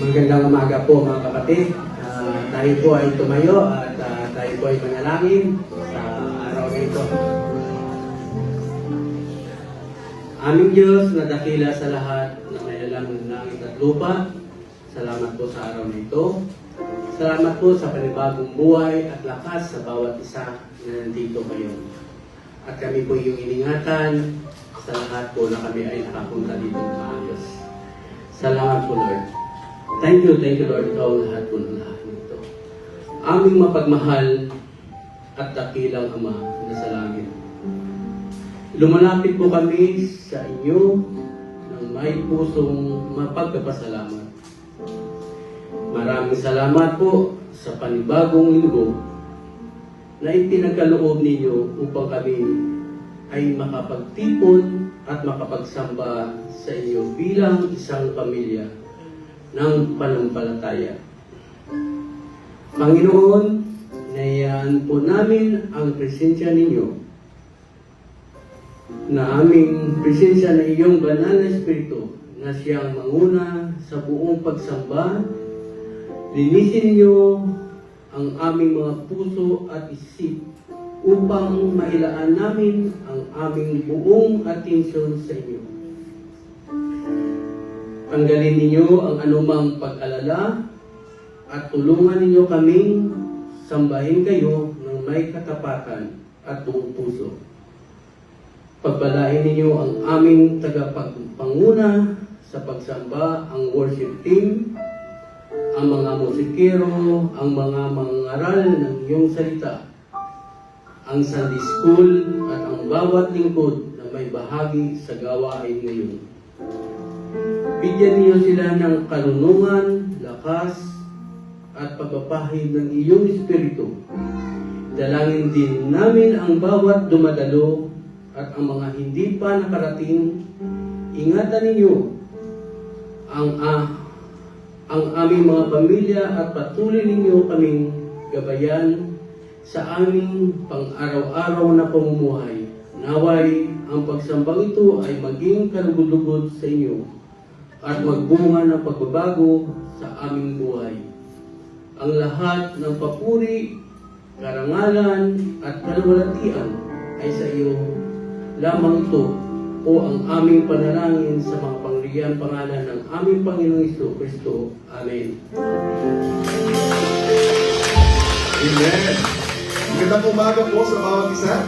Magandang umaga po mga kapatid. Tayo po ay tumayo at tayo po ay manalangin sa araw na ito. Aming Diyos na dakila sa lahat na may alam ng langit at lupa, salamat po sa araw na ito. Salamat po sa panibagong buhay at lakas sa bawat isa na nandito ngayon. At kami po yung iningatan sa lahat po na kami ay nakapunta dito maayos. Salamat po Lord. Thank you Lord, ikaw lahat po ng lahat nito. Aming mapagmahal at dakilang Ama na sa langit. Lumalapit po kami sa inyo ng may pusong mapagpapasalamat. Maraming salamat po sa panibagong linggo na ipinagkaloob ninyo upang kami ay makapagtipon at makapagsamba sa inyo bilang isang pamilya ng panampalataya. Panginoon, nayaan po namin ang presensya ninyo na aming presensya ng iyong banal na Espiritu na siyang manguna sa buong pagsamba. Linisin niyo ang aming mga puso at isip upang mailaan namin ang aming buong atensyon sa inyo. Tanggalin ninyo ang anumang pag-alala at tulungan ninyo kaming sambahin kayo ng may katapatan at buong puso. Pagpalain ninyo ang aming tagapagpanguna sa pagsamba, ang worship team, ang mga musikero, ang mga mangaral ng iyong salita, ang Sunday School at ang bawat lingkod na may bahagi sa gawain ngayon. Bigyan niyo sila ng karunungan, lakas, at pagpapahid ng iyong Espiritu. Dalangin din namin ang bawat dumadalo at ang mga hindi pa nakarating. Ingatan ninyo ang aming mga pamilya at patuloy ninyo kaming gabayan sa aming pang-araw-araw na pamumuhay. Naway, ang pagsambang ito ay maging kalugod-lugod sa inyo at magbunga ng pagbabago sa aming buhay. Ang lahat ng papuri, karangalan at kalwalatian ay sa iyo lamang ito o ang aming panalangin sa mga pangyayang pangalan ng aming Panginoong Jesucristo. Amen. Amen. Magandang umaga po sa bawat isa.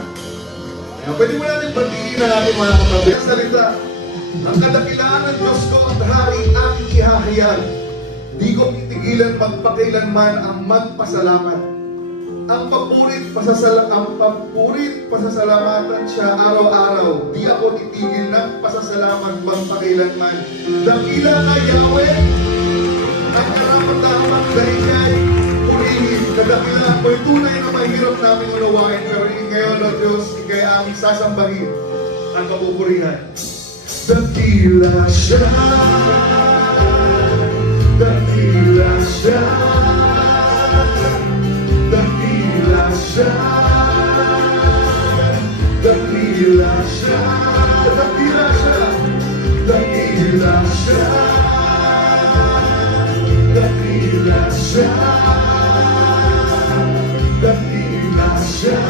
Pwede mo natin batiin na natin mga kapatid. Ang salita, ang kadakilaan ng Diyos ko at hari aking ihahayag. Di ko titigilan magpakailanman ang magpasalamat. Ang papurit, pasasalamatan siya araw-araw. Di ako titigil ng pasasalamat magpakailanman. Dakila na Yahweh, ang karapat-dapat dahilan, purihin, kadakila ako'y tunay na mahirap namin unawain. Pero ngayon, Lord Diyos, ikay aming sasambahin ang kapupurihan. Dakila siya, dakila siya, dakila siya, dakila siya, dakila siya, dakila siya, dakila siya, dakila siya,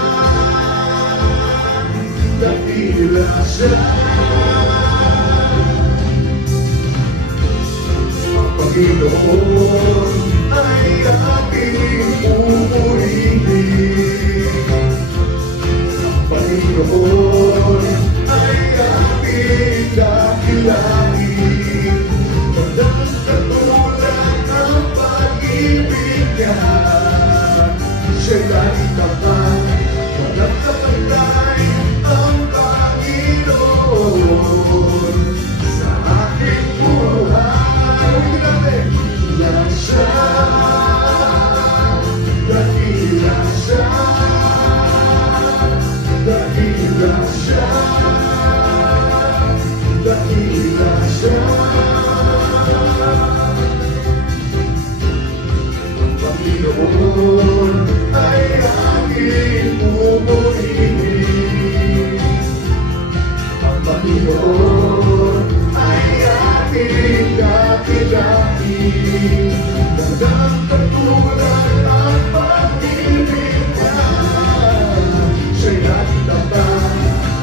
dakila siya. Panginoon ay aking pupurihin. Panginoon ay aking dakilain. Walang katulad ang pag-ibig niya. Siya'y laging tapat, walang kapantay ang Panginoon sa aking buhay. Dakila siya, dakila siya, dakila siya, dakila Walang katulad ang pag-ibig niya. Siya'y nagtapat,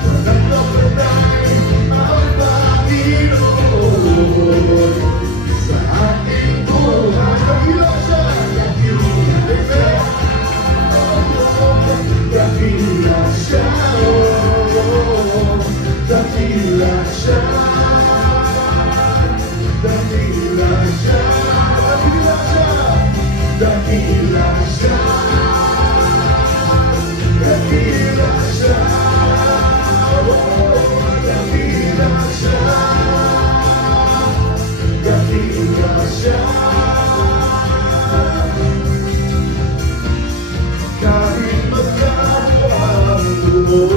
walang kapatay ang Panginoon sa ating buhay. Dakila siya, dakila siya, dakila siya, dakila siya, dakila siya, dakila siya, dakila siya, dakila siya, dakila siya. Kahit magkano ang mundo,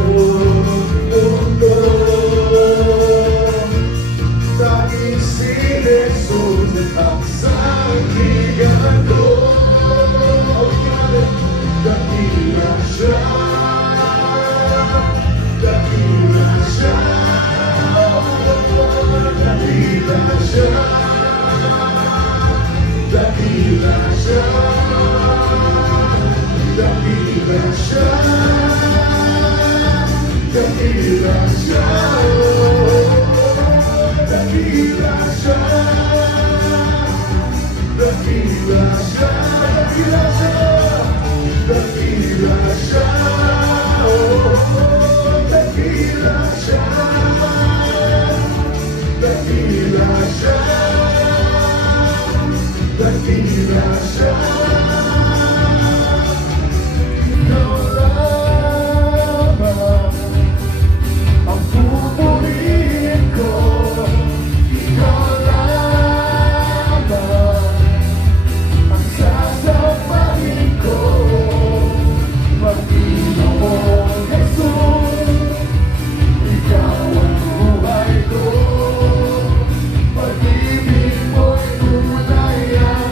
tanging sinusunod ang sangligan ko. Dakila siya, dakila siya, dakila siya, dakila siya. Dakila siya, dakila siya, dakila siya, dakila siya, dakila siya, dakila siya, dakila siya, dakila siya, dakila siya. Ikaw lamang ang pupurihin ko. Ikaw lamang ang sasabahin ko. Panginoong Jesus, ikaw ang buhay ko. Pag-ibig mo'y tunay ang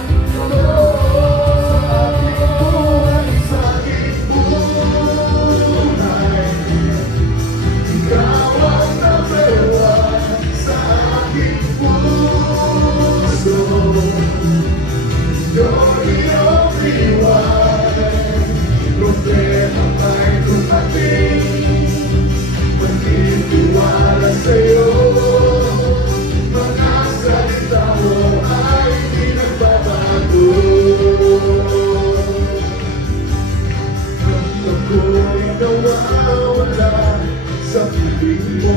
sa'yo, mga salita mo ay di nagbabago. Nang ako'y nawawala sa piling mo,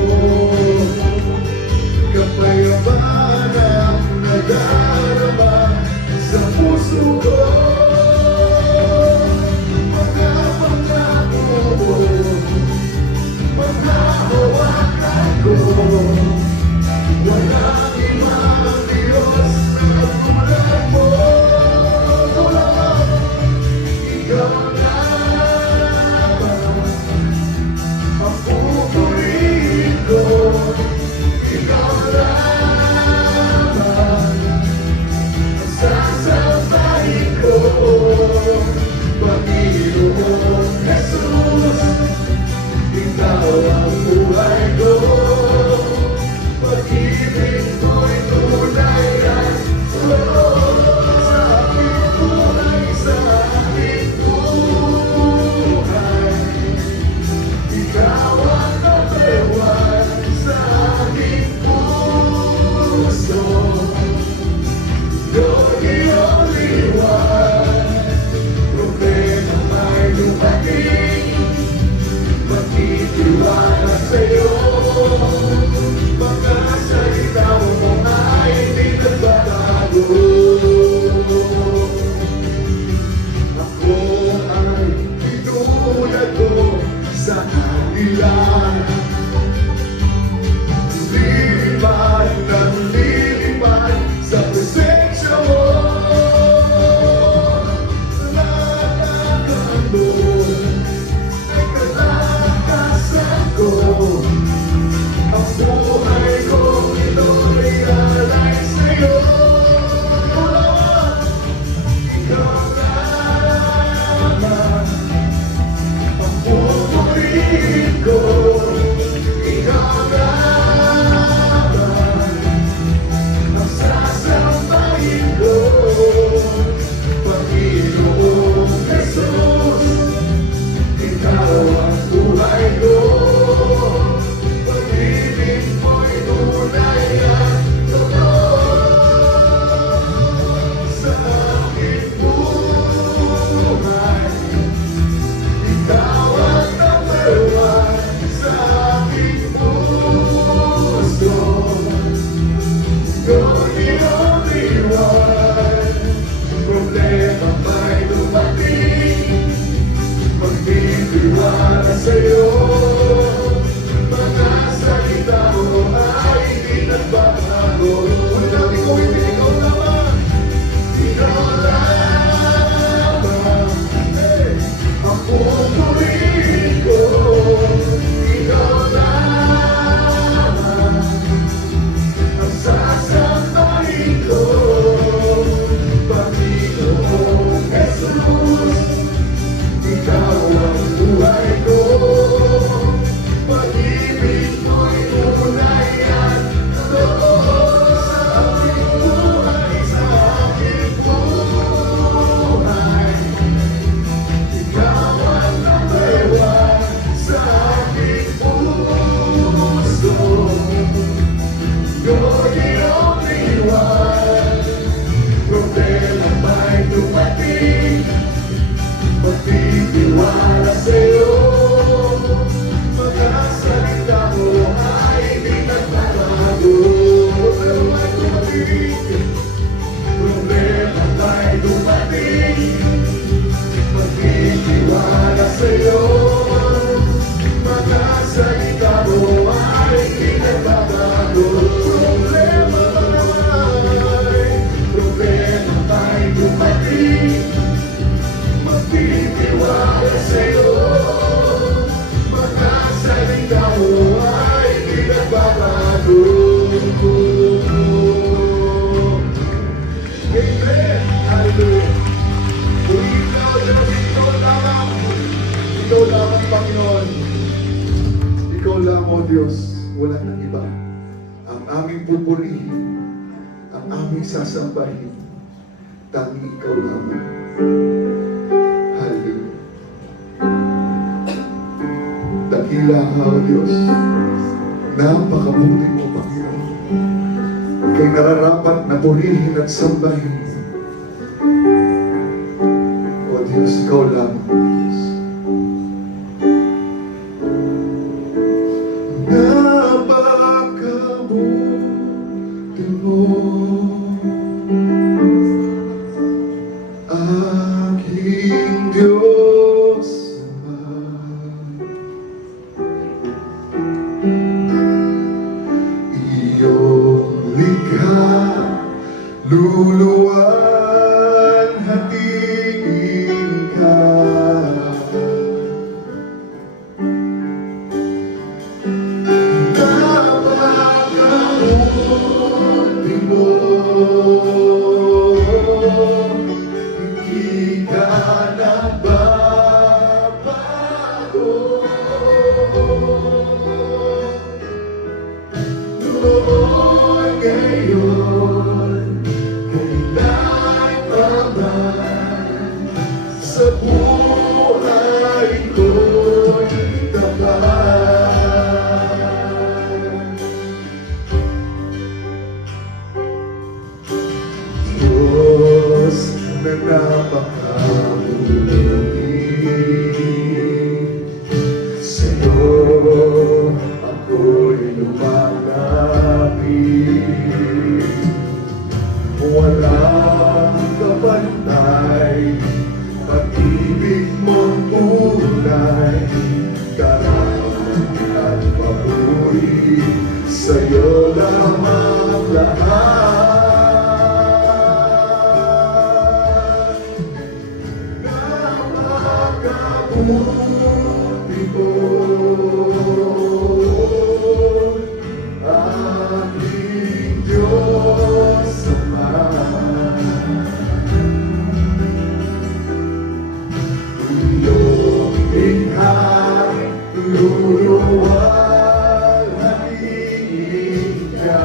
kapayapaan ang nadarama sa puso ko. Mga pangako mo, mga hawakan ko, walang ibang Diyos na tulad magtitiwala sa'yo. Mga salita mo ay pinagbabago. Problema ba'y dumating? Magtitiwala sa'yo. Mga salita mo ay pinagbabago. Amen. Hallelujah. Kung ikaw lamang, Panginoon. Ikaw lang, O Diyos, wala nang iba. Ang aming pupurihin, ang aming sasambahin, tanging ikaw lamang. Hallelujah. Dakila ka, O Diyos. Napakabuti mo, Panginoon. Kay nararapat na purihin at sambahin. O Diyos, ikaw lamang, Diyos. Napakabuti mo, aking Diyos Ama. Iyong likha, luluwan, hatiin ka. Napakabuti mo, hindi ka nagbabago. Noon, ngayon, kailan pa man, sa buhay ko'y tapat. Diyos na napakabuti, sa'yo ako'y lumalapit. Walang kapantay, pag-ibig mong tunay, karapat at papuri, sa'yo lamang lahat. Napakabuti mo, aking Diyos Ama. Iyong ika'y luluwalhatiin ka.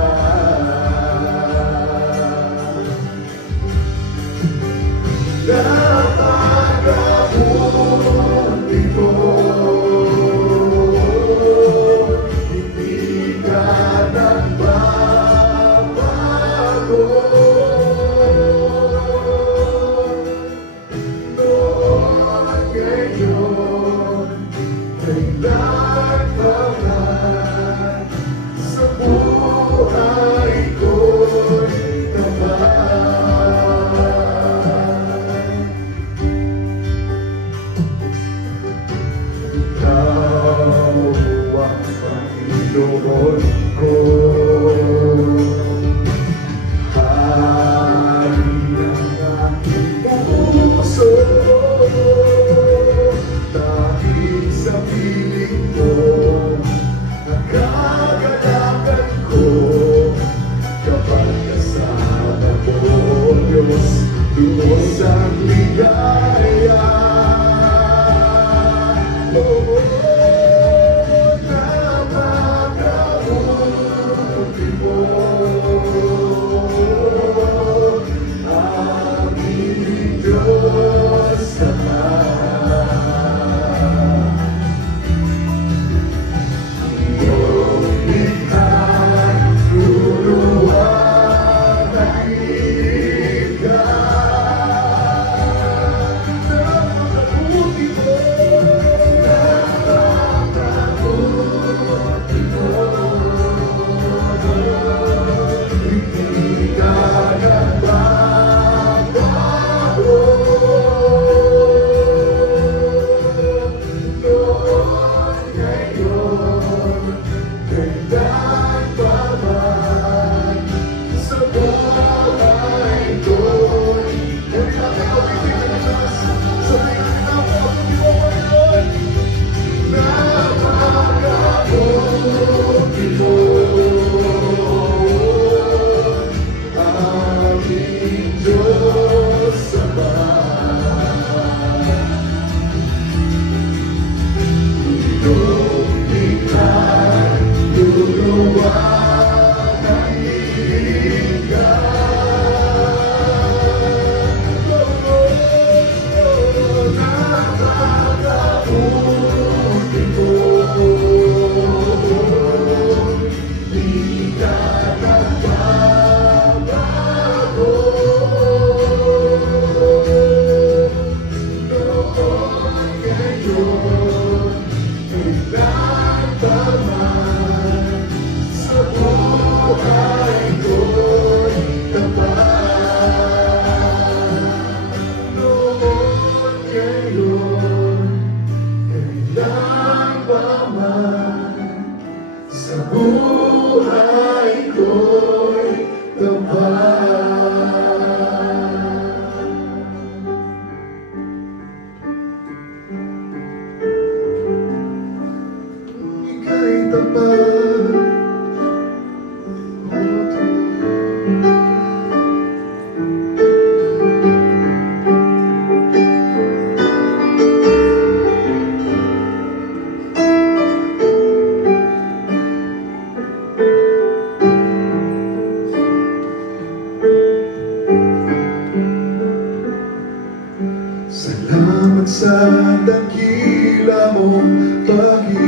sa dakila mong pag-ibig.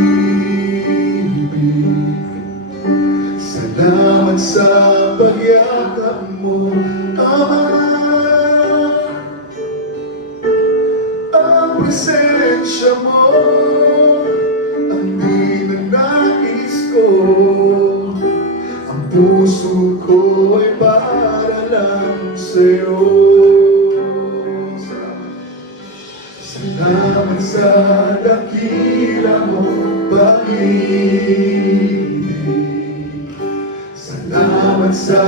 Salamat sa pagyakap mo, Ama. Ang presensya mo ang ninanais ko. Ang puso ko ay para lang sa'yo. Salamat sa dakila mong pag-ibig. Salamat sa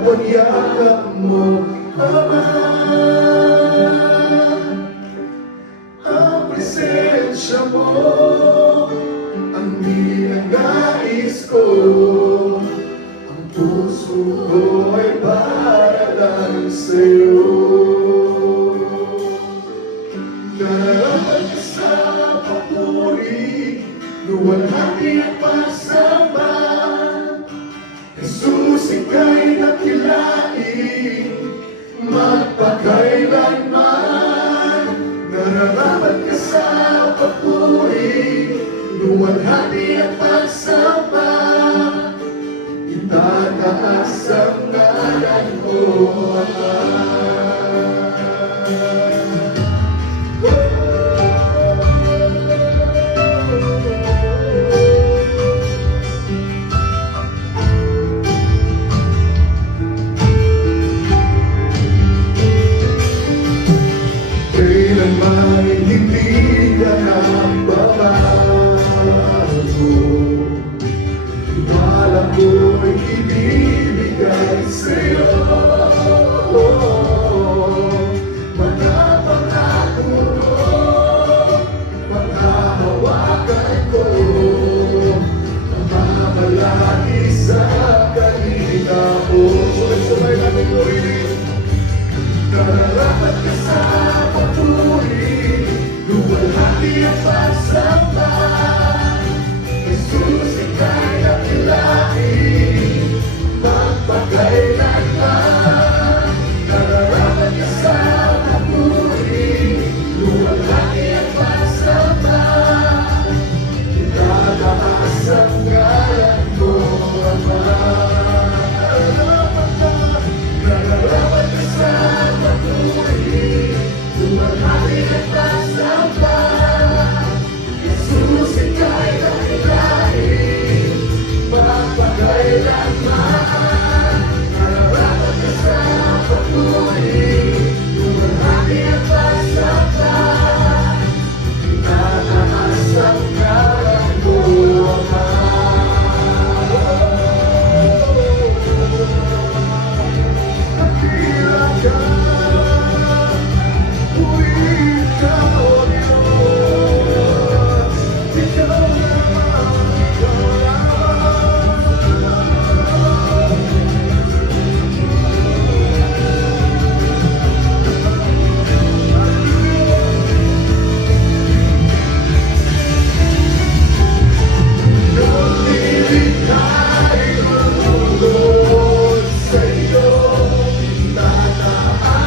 pagyakap mo, Ama. Ang presensya mo ang ninanais ko. Ang puso ko ay para lang sa'yo. Nararapat ka sa papuri, luwalhati at pagsamba. Jesus, ika'y nakilain, magpakailanman. Nararapat ka sa papuri, luwalhati at pagsamba. Itataas ang ngalan mo, Ama. Kailanman hindi ka nagbabago. Tiwala ko'y ibibigay sa'yo. Mga pangako mo, panghahawakan ko. Mamamalagi sa kanila ko. Sabay natin ko rin. Nararapat ka sa papuri, luwalhati at pagsamba. Jesus, ika'y nakilain, magpakailanman. Nararapat ka sa papuri, luwalhati at pagsamba. Itataas ang ngalan mo, Ama. Nararapat ka sa papuri, luwalhati at pagsamba. Jesus, ika'y nakilain, magpakailanman. Nararapat ka sa papuri, luwalhati at pagsamba. Itataas ang ngalan mo, Ama. Dakila ka, purihin ka, O Diyos. Ikaw lamang, ikaw Yung nilikhain ang mundo sa'yo, itataas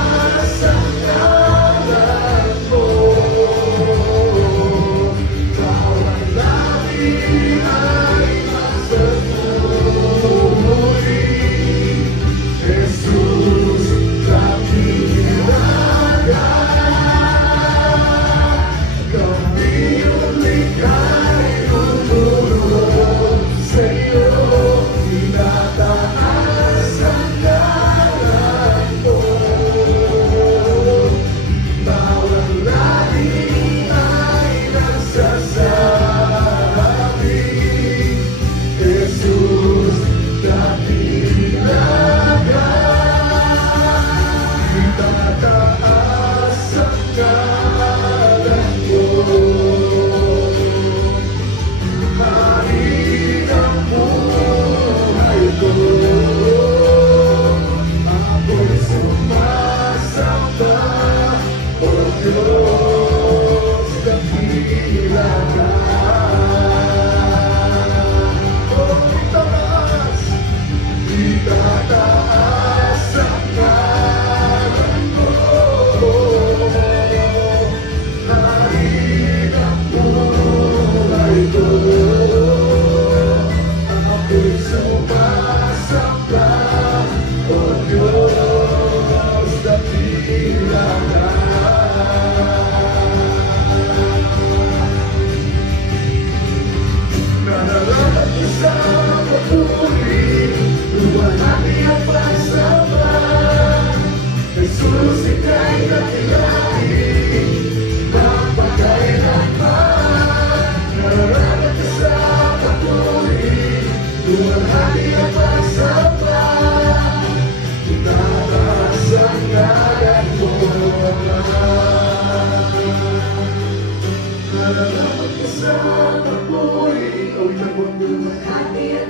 Nararapat ka sa papuri. Awitan mo ang Diyos. Hallelujah.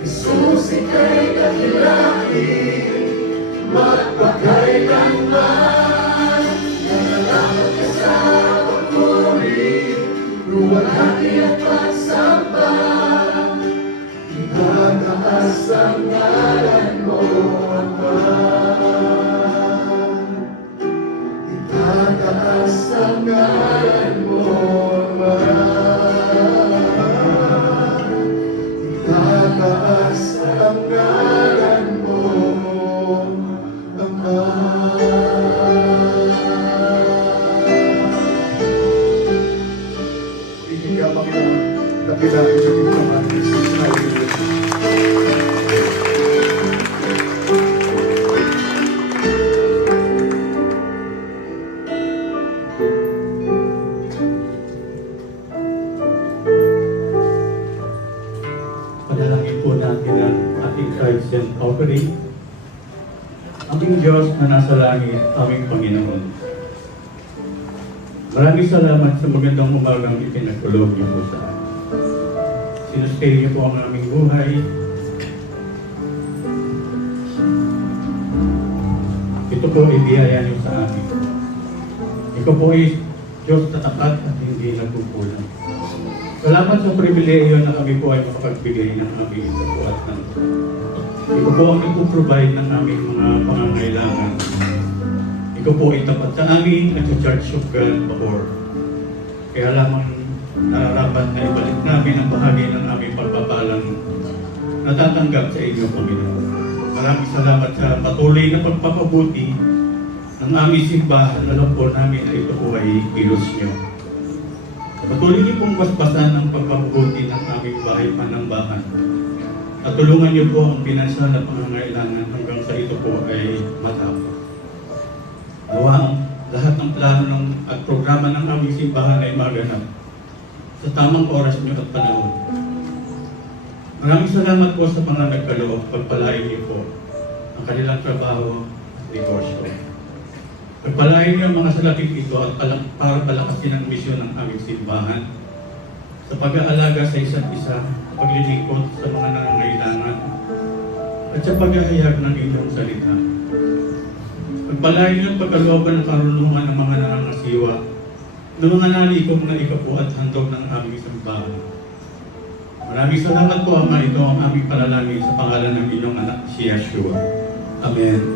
Jesus, ika'y dakilain, magpakailanman. Nararapat ka sa papuri, luwalhati at pagsamba. Itataas ang ngalan mo, Ama. Itataas ang ngalan mo, Ama. Itataas ang ngalan mo, Ama. Ibig ka Panginoon, dakilain sa iyong Ama, Jesus, hallelujah. Panalangin po natin ang ating Christ and offering. Aming Diyos na nasa langit, aming Panginoon. Maraming salamat sa magandang umagang ipinagkulog niyo po sa amin. Sinustay niyo po ang aming buhay. Ito po ay biyaya niyo sa amin. Ikaw po ay Diyos na tapat at hindi nagkukulang. Salamat sa pribileyo na kami po ay makapagbigay ng aming kapuat ng Ikaw po ang ipoprovide ng aming mga pangangailangan. Ikaw po ay tapat sa amin at sa Church of God before. Kaya lamang nararapat na ibalik namin ang bahagi ng aming pagpapalang natatanggap sa inyo, Panginoon. Maraming salamat sa patuloy na pagpapabuti ng aming simbahan. Alam po namin na ito po ay kilos nyo. Patuloy niyo pong basbasan ng pagpapabuti ng aming bahay panambahan. At tulungan niyo po ang pinansal na pangangailangan hanggang sa ito po ay matapos. Nawa ang lahat ng plano at programa ng aming simbahan ay maganap sa tamang oras niyo at panahon. Maraming salamat po sa mga nagkaloob. Pagpalain niyo po ang kanilang trabaho at negosyo. Pagpalain niyo ang mga salapit ito at para palakasin ang misyon ng aming simbahan sa pag-aalaga sa isa't isa, paglilingkod sa mga nangangailangan, at sa paghahayag ng inyong salita. Pagpalain niyo ang pagkalooban ng karunungan ng mga nangangasiwa, ng mga nalikom na ikapu at handog ng aming simbahan. Maraming salamat po, Ama. Ito ang aming panalangin sa pangalan ng inyong anak, si Yeshua. Amen.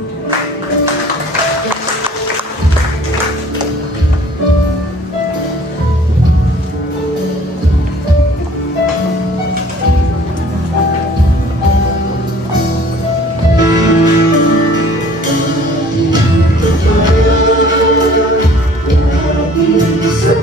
Sa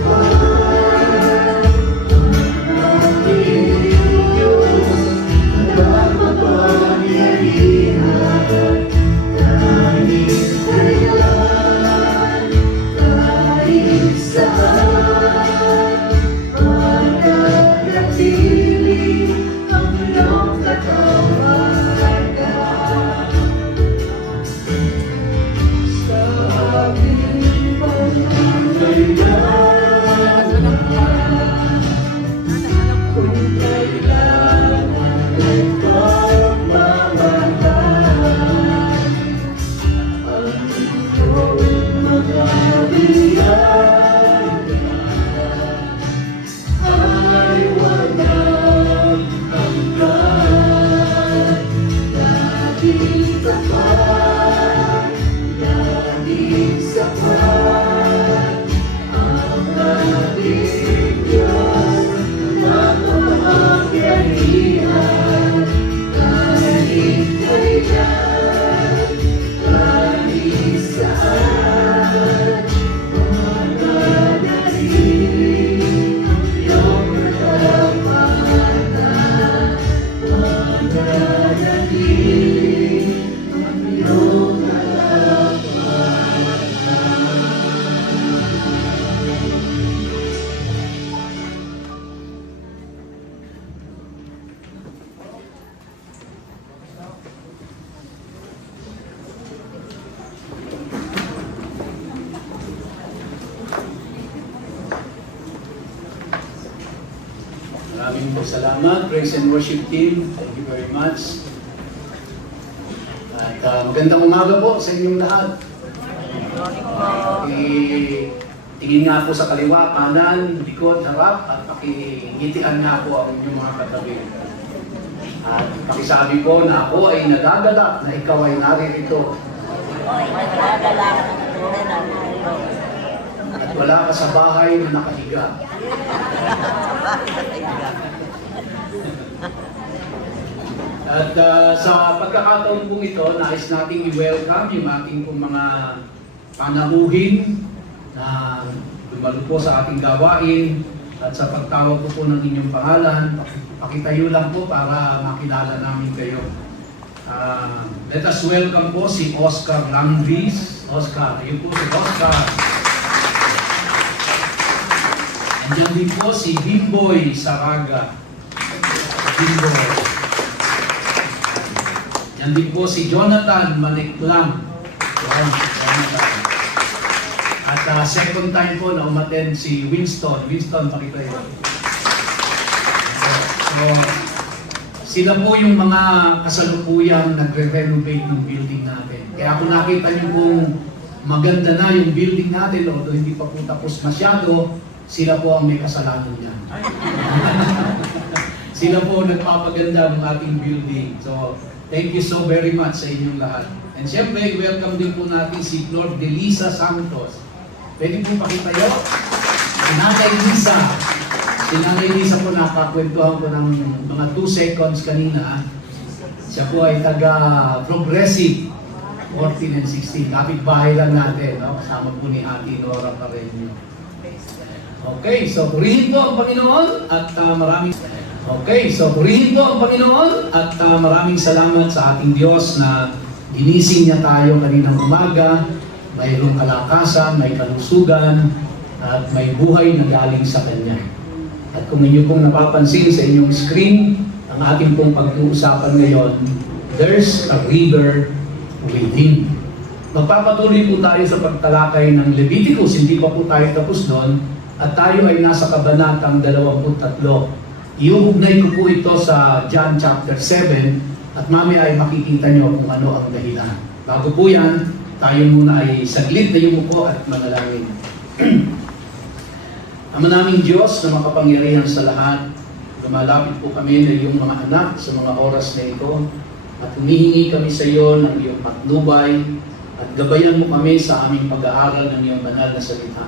Salamat, Praise and Worship Team. Thank you very much. At magandang umaga po sa inyong lahat. Tingin nga po sa kaliwa, kanan, likod, harap, at pakingitian nga po ang inyong mga katabi. At pakisabi po na ako ay nagagalak na ikaw ay naririto. At wala ka sa bahay na nakahiga. At sa pagkakataon pong ito, nais nating i-welcome yung ating pong mga panahuhin na dumalo po sa ating gawain. At sa pagtawag po ng inyong pangalan, pakitayo lang po para makilala namin kayo. Let us welcome po si Oscar Langris. Oscar, yun po si Oscar. Andiyan din po si Bimboy Saraga. Bimboy. Yan din po si Jonathan Maniklang. Jonathan. At second time po na umattend si Winston. Winston, pakita yun. So, sila po yung mga kasalukuyang nagre-renovate ng building natin. Kaya kung nakita niyo kung maganda na yung building natin, although hindi pa po tapos masyado, sila po ang may kasalanan niyan. Sila po nagpapaganda ng ating building. So, thank you so very much sa inyong lahat. And siyempre, welcome din po natin si Flor Delisa Santos. Pwede po pakitayo? Si Nanay Lisa. Si Nanay Lisa po nakakwentuhan ko ng mga 2 seconds kanina. Siya po ay taga-progressive 14 and 16. Kapit-bahay lang natin. No? Kasama po ni Ate Nora Pareño. Okay, so purihin po ang Panginoon at maraming salamat sa ating Diyos na ginising niya tayo kaninang umaga. Mayroong kalakasan, may kalusugan, at may buhay na galing sa Kanya. At kung inyo pong napapansin sa inyong screen, ang ating pong pag-uusapan ngayon, there's a river within. Magpapatuloy po tayo sa pagtalakay ng Leviticus, hindi pa po tayo tapos doon, at tayo ay nasa kabanatang 23. Iuugnay ko po ito sa John chapter 7 at mamaya ay makikita nyo kung ano ang dahilan. Bago po yan, tayo muna ay saglit na yumuko at manalangin. Ama naming Diyos na makapangyarihan sa lahat, lumalapit po kami na iyong mga anak sa mga oras na ito at humihingi kami sa iyo ng iyong patnubay at gabayan mo kami sa aming pag-aaral ng iyong banal na salita.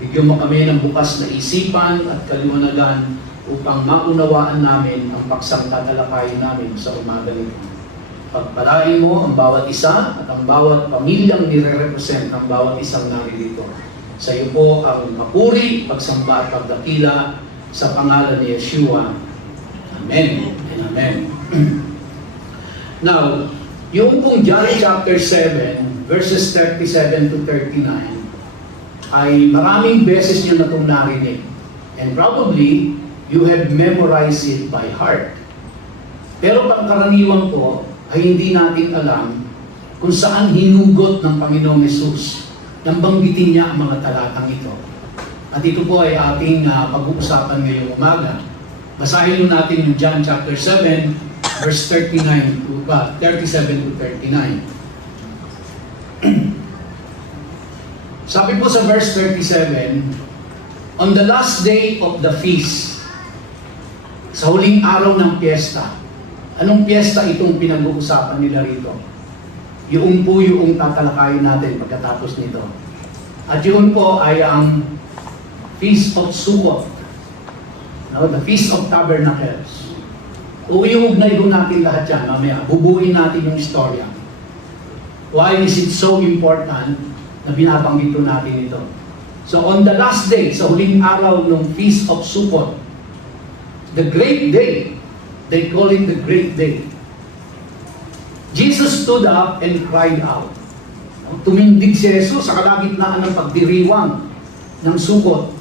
Bigyan mo kami ng bukas na isipan at kaliwanagan upang maunawaan namin ang paksang tatalakayin namin sa umaga nito. Pagpalain mo ang bawat isa at ang bawat pamilyang nire-represent ng bawat isang naririto. Sa iyo po ang papuri, pagsamba at pagdakila sa pangalan ni Yeshua. Amen and amen. Now, yung pong John chapter 7, verses 37 to 39, ay maraming beses nyo na itong narinig. And probably, you have memorized it by heart. Pero pangkaraniwan po, ay hindi natin alam kung saan hinugot ng Panginoong Yesus nang banggitin niya ang mga talatang ito. At ito po ay ating pag-uusapan ngayong umaga. Basahin nun natin yung John chapter 7, verse 37 to 39. Sabi po sa verse 37, on the last day of the feast, sa huling araw ng piyesta, anong piyesta itong pinag-uusapan nila rito? Yung po yung tatalakayin natin pagkatapos nito. At yun po ay ang Feast of Sukkot, no? The Feast of Tabernacles. Uiugnay ko natin lahat yan, mamaya. Bubuin natin yung istorya. Why is it so important na binabanggit po natin ito? So on the last day, sa huling araw ng Feast of Sukkot, the great day, they call it the great day, Jesus stood up and cried out. Tumindig si Jesus sa kalagitnaan ng pagdiriwang ng Sukkot.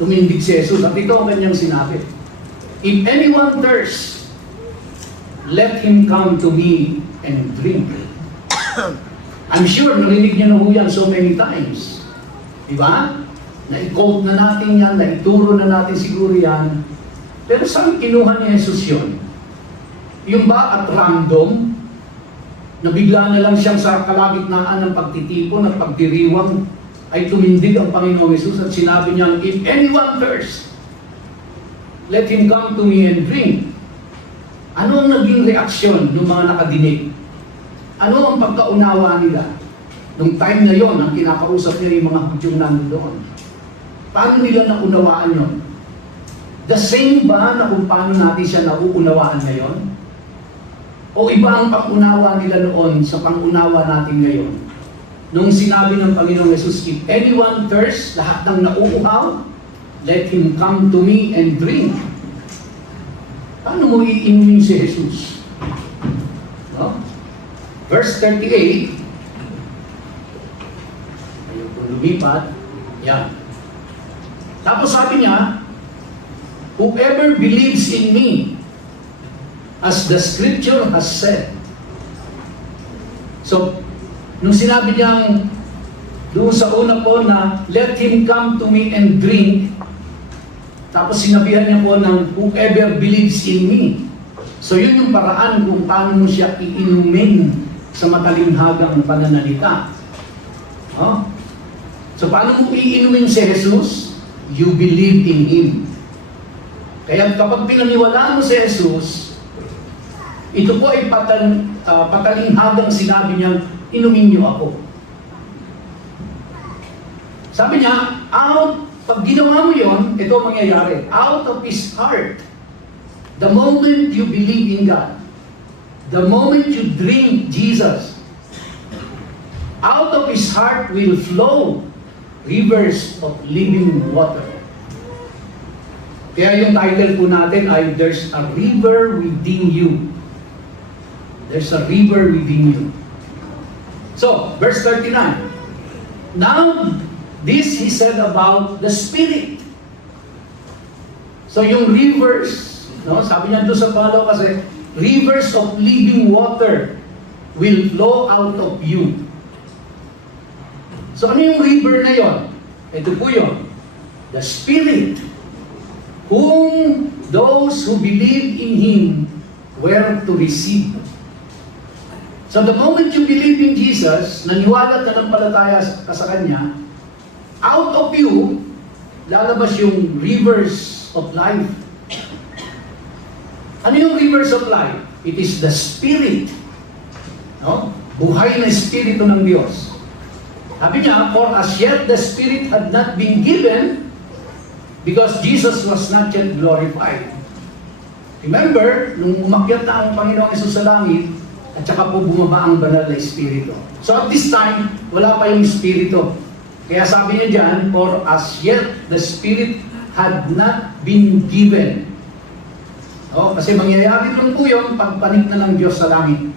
Tumindig si Jesus at ito ang kanyang sinabi, if anyone thirsts, let him come to me and drink. I'm sure narinig niyo na ho yan so many times. Diba? Na-quote na natin yan, na-ituro na natin siguro yan. Pero saan kinuha ni Jesus yun? Yung ba at random, na bigla na lang siyang sa kalagitnaan ng pagtitipon at pagdiriwang, ay tumindig ang Panginoong Jesus at sinabi niya, if anyone thirst, let him come to me and drink. Ano ang naging reaksyon ng mga nakadinig? Ano ang pagkaunawa nila? Nung time na yon, ang kinakausap niya yung mga Hudyong nandoon. Paano nila naunawaan yon? The same ba na kung paano natin siya nauunawaan ngayon? O iba ang pangunawa nila noon sa pangunawa natin ngayon? Nung sinabi ng Panginoong Jesus, if anyone thirsts, lahat ng nauuhaw, let him come to me and drink. Paano mo iinumin si Jesus? No? Verse 38, ayun kung lumipat, yan. Tapos sabi niya, whoever believes in me, as the scripture has said. So, nung sinabi niyang doon sa una po na let him come to me and drink, tapos sinabihan niya po ng whoever believes in me. So yun yung paraan kung paano mo siya iinumin sa matalinghagang pananalita. Oh? So paano mo iinumin si Jesus? You believe in Him. Kaya kapag pinaniwalaan mo si Jesus, ito po ay patalinghagang sinabi niyang, inumin niyo ako. Sabi niya, pag ginawa mo yon, ito ang mangyayari. Out of his heart, the moment you believe in God, the moment you drink Jesus, out of his heart will flow rivers of living water. Kaya yung title po natin ay There's a River Within You. There's a river within you. So, verse 39. Now, this he said about the Spirit. So, yung rivers, no, sabi niya doon sa pangalawa kasi, rivers of living water will flow out of you. So, ano yung river na yon? Ito po yun. The Spirit, whom those who believe in Him were to receive. So the moment you believe in Jesus, naniwala at nanampalataya ka sa Kanya, out of you, lalabas yung rivers of life. Ano yung rivers of life? It is the Spirit. No? Buhay na Espiritu ng Diyos. Sabi niya, for as yet the Spirit had not been given because Jesus was not yet glorified. Remember, nung umakyat na ang Panginoong Hesus sa langit, at saka po bumaba ang banal na Espiritu. So at this time, wala pa yung Espiritu. Kaya sabi niya dyan, for as yet the Spirit had not been given. O, kasi mangyayari lang po yung pagpanik na ng Diyos sa langit.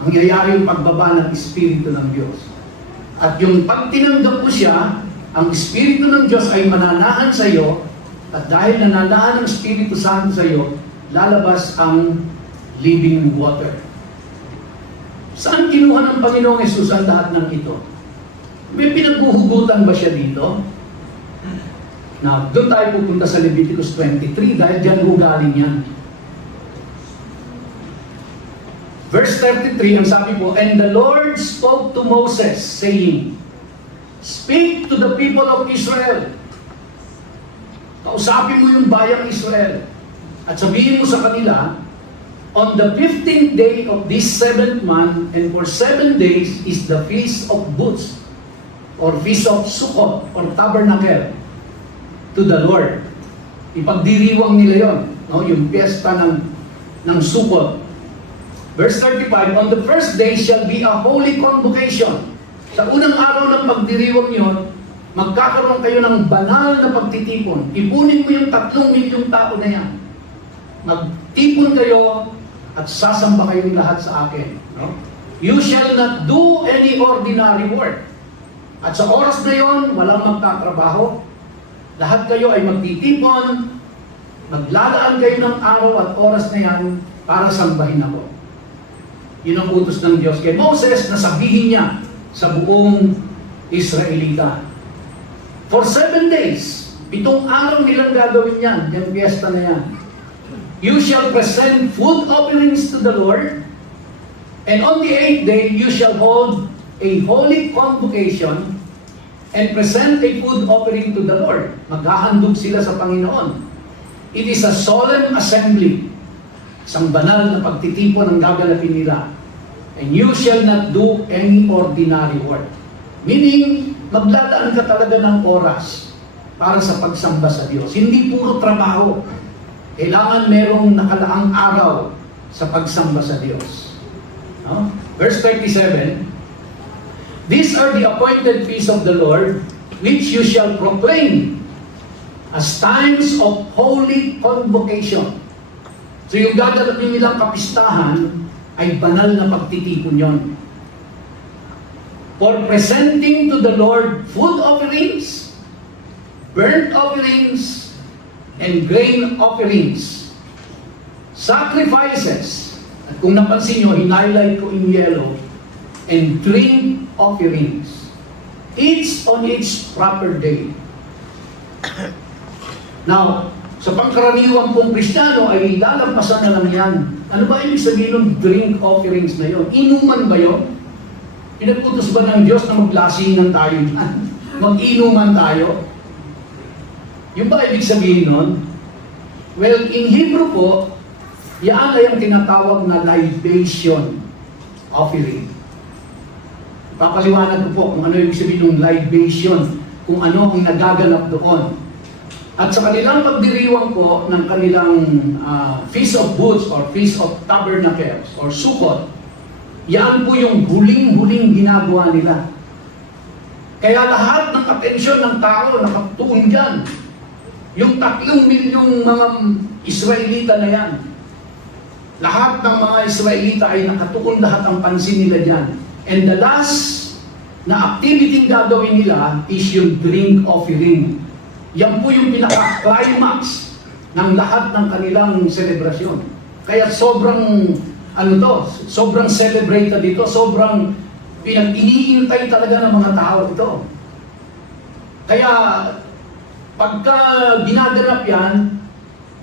Mangyayari yung pagbaba ng Espiritu ng Diyos. At yung pag tinanggap mo siya, ang Espiritu ng Diyos ay mananahan sa iyo, at dahil nananahan ng Espiritu Santo sa iyo, lalabas ang living water. Saan kinuha ng Panginoong Hesus ang lahat ng ito? May pinaghuhugutan ba siya dito? Now, doon tayo pupunta sa Leviticus 23 dahil dyan galing yan. Verse 33, ang sabi po, and the Lord spoke to Moses, saying, speak to the people of Israel. Kausapin mo yung bayang Israel. At sabihin mo sa kanila, on the 15th day of this 7th month, and for 7 days is the Feast of Booths, or Feast of Sukkot, or Tabernacle, to the Lord. Ipagdiriwang nila yon, no? Yung piyesta ng Sukkot. Verse 35, on the first day shall be a holy convocation. Sa unang araw ng pagdiriwang yon, magkakaroon kayo ng banal na pagtitipon. Ipunin mo yung 3 milyong tao na yan. Magtipon kayo, at sasamba kayong lahat sa akin. No? You shall not do any ordinary work. At sa oras na yon, walang magtatrabaho. Lahat kayo ay magtitipon, maglalaan kayo ng araw at oras na yan para sambahin ako. Yun ang utos ng Diyos kay Moses na sabihin niya sa buong Israelita. For 7 days, 7 araw nilang gagawin yan, yung piyesta na yan. you shall present food offerings to the Lord, and on the 8th day, you shall hold a holy convocation and present a food offering to the Lord. Maghahandog sila sa Panginoon. It is a solemn assembly. Isang banal na pagtitipon ang gaganapin nila. And you shall not do any ordinary work. Meaning, magladaan ka talaga ng oras para sa pagsamba sa Diyos. Hindi puro trabaho. Kailangan merong nakalaang araw sa pagsamba sa Diyos. No? Verse 37, these are the appointed feasts of the Lord, which you shall proclaim as times of holy convocation. So yung gaganapin nilang kapistahan ay banal na pagtitipon yon. For presenting to the Lord food offerings, burnt offerings, and grain offerings, sacrifices, at kung napansin nyo, hinhighlight ko in yellow, and drink offerings, each on its proper day. Now, sa pangkaraniwang pong Kristiyano ay lalampasan na lang yan. Ano ba ibig sabihin ng drink offerings na yon? Inuman ba yon? Pinagputos ba ng Diyos na maglasingan tayo dyan? Mag-inuman tayo? Yung ba ibig sabihin nun? Well, in Hebrew po, yan ay ang tinatawag na libation offering. Papaliwanag ko po kung ano ibig sabihin ng libation, kung ano ang nagaganap doon. At sa kanilang pagdiriwang po ng kanilang Feast of Booths or Feast of Tabernacles or Sukkot, yan po yung huling-huling ginagawa nila. Kaya lahat ng atensyon ng tao nakatuon dyan. Yung 3 milyong mga Israelita na yan. Lahat ng mga Israelita ay nakatuon lahat ang pansin nila dyan. And the last na activity gagawin nila is yung drink offering. Yan po yung pinaka-climax ng lahat ng kanilang selebrasyon. Kaya sobrang, sobrang celebrated dito, sobrang iniintay talaga ng mga tao ito. Kaya, pagka ginaganap yan,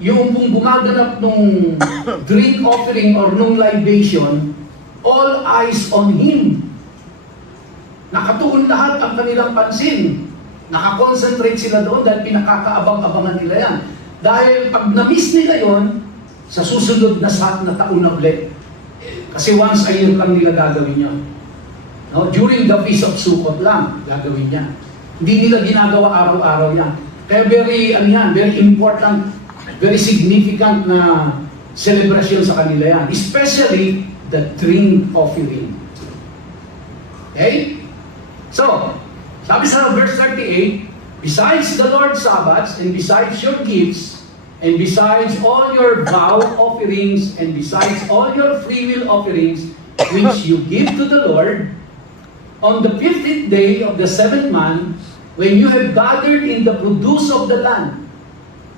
yung pong gumaganap nung drink offering or nung libation, all eyes on Him. Nakatuon lahat ang kanilang pansin. Nakakonsentrate sila doon dahil pinakakaabang-abangan nila yan. Dahil pag na-miss nila yon sa susunod na taon na ulit. Kasi once a year lang nila gagawin yun. No? During the Feast of Sukkot lang gagawin yan. Hindi nila ginagawa araw-araw yan. Kaya very important, very significant na celebration sa kanila yan. Especially the drink offering. Okay? So, sabi sa verse 38, besides the Lord's Sabbaths, and besides your gifts, and besides all your vow offerings, and besides all your free will offerings, which you give to the Lord, on the 15th day of the 7th month, when you have gathered in the produce of the land.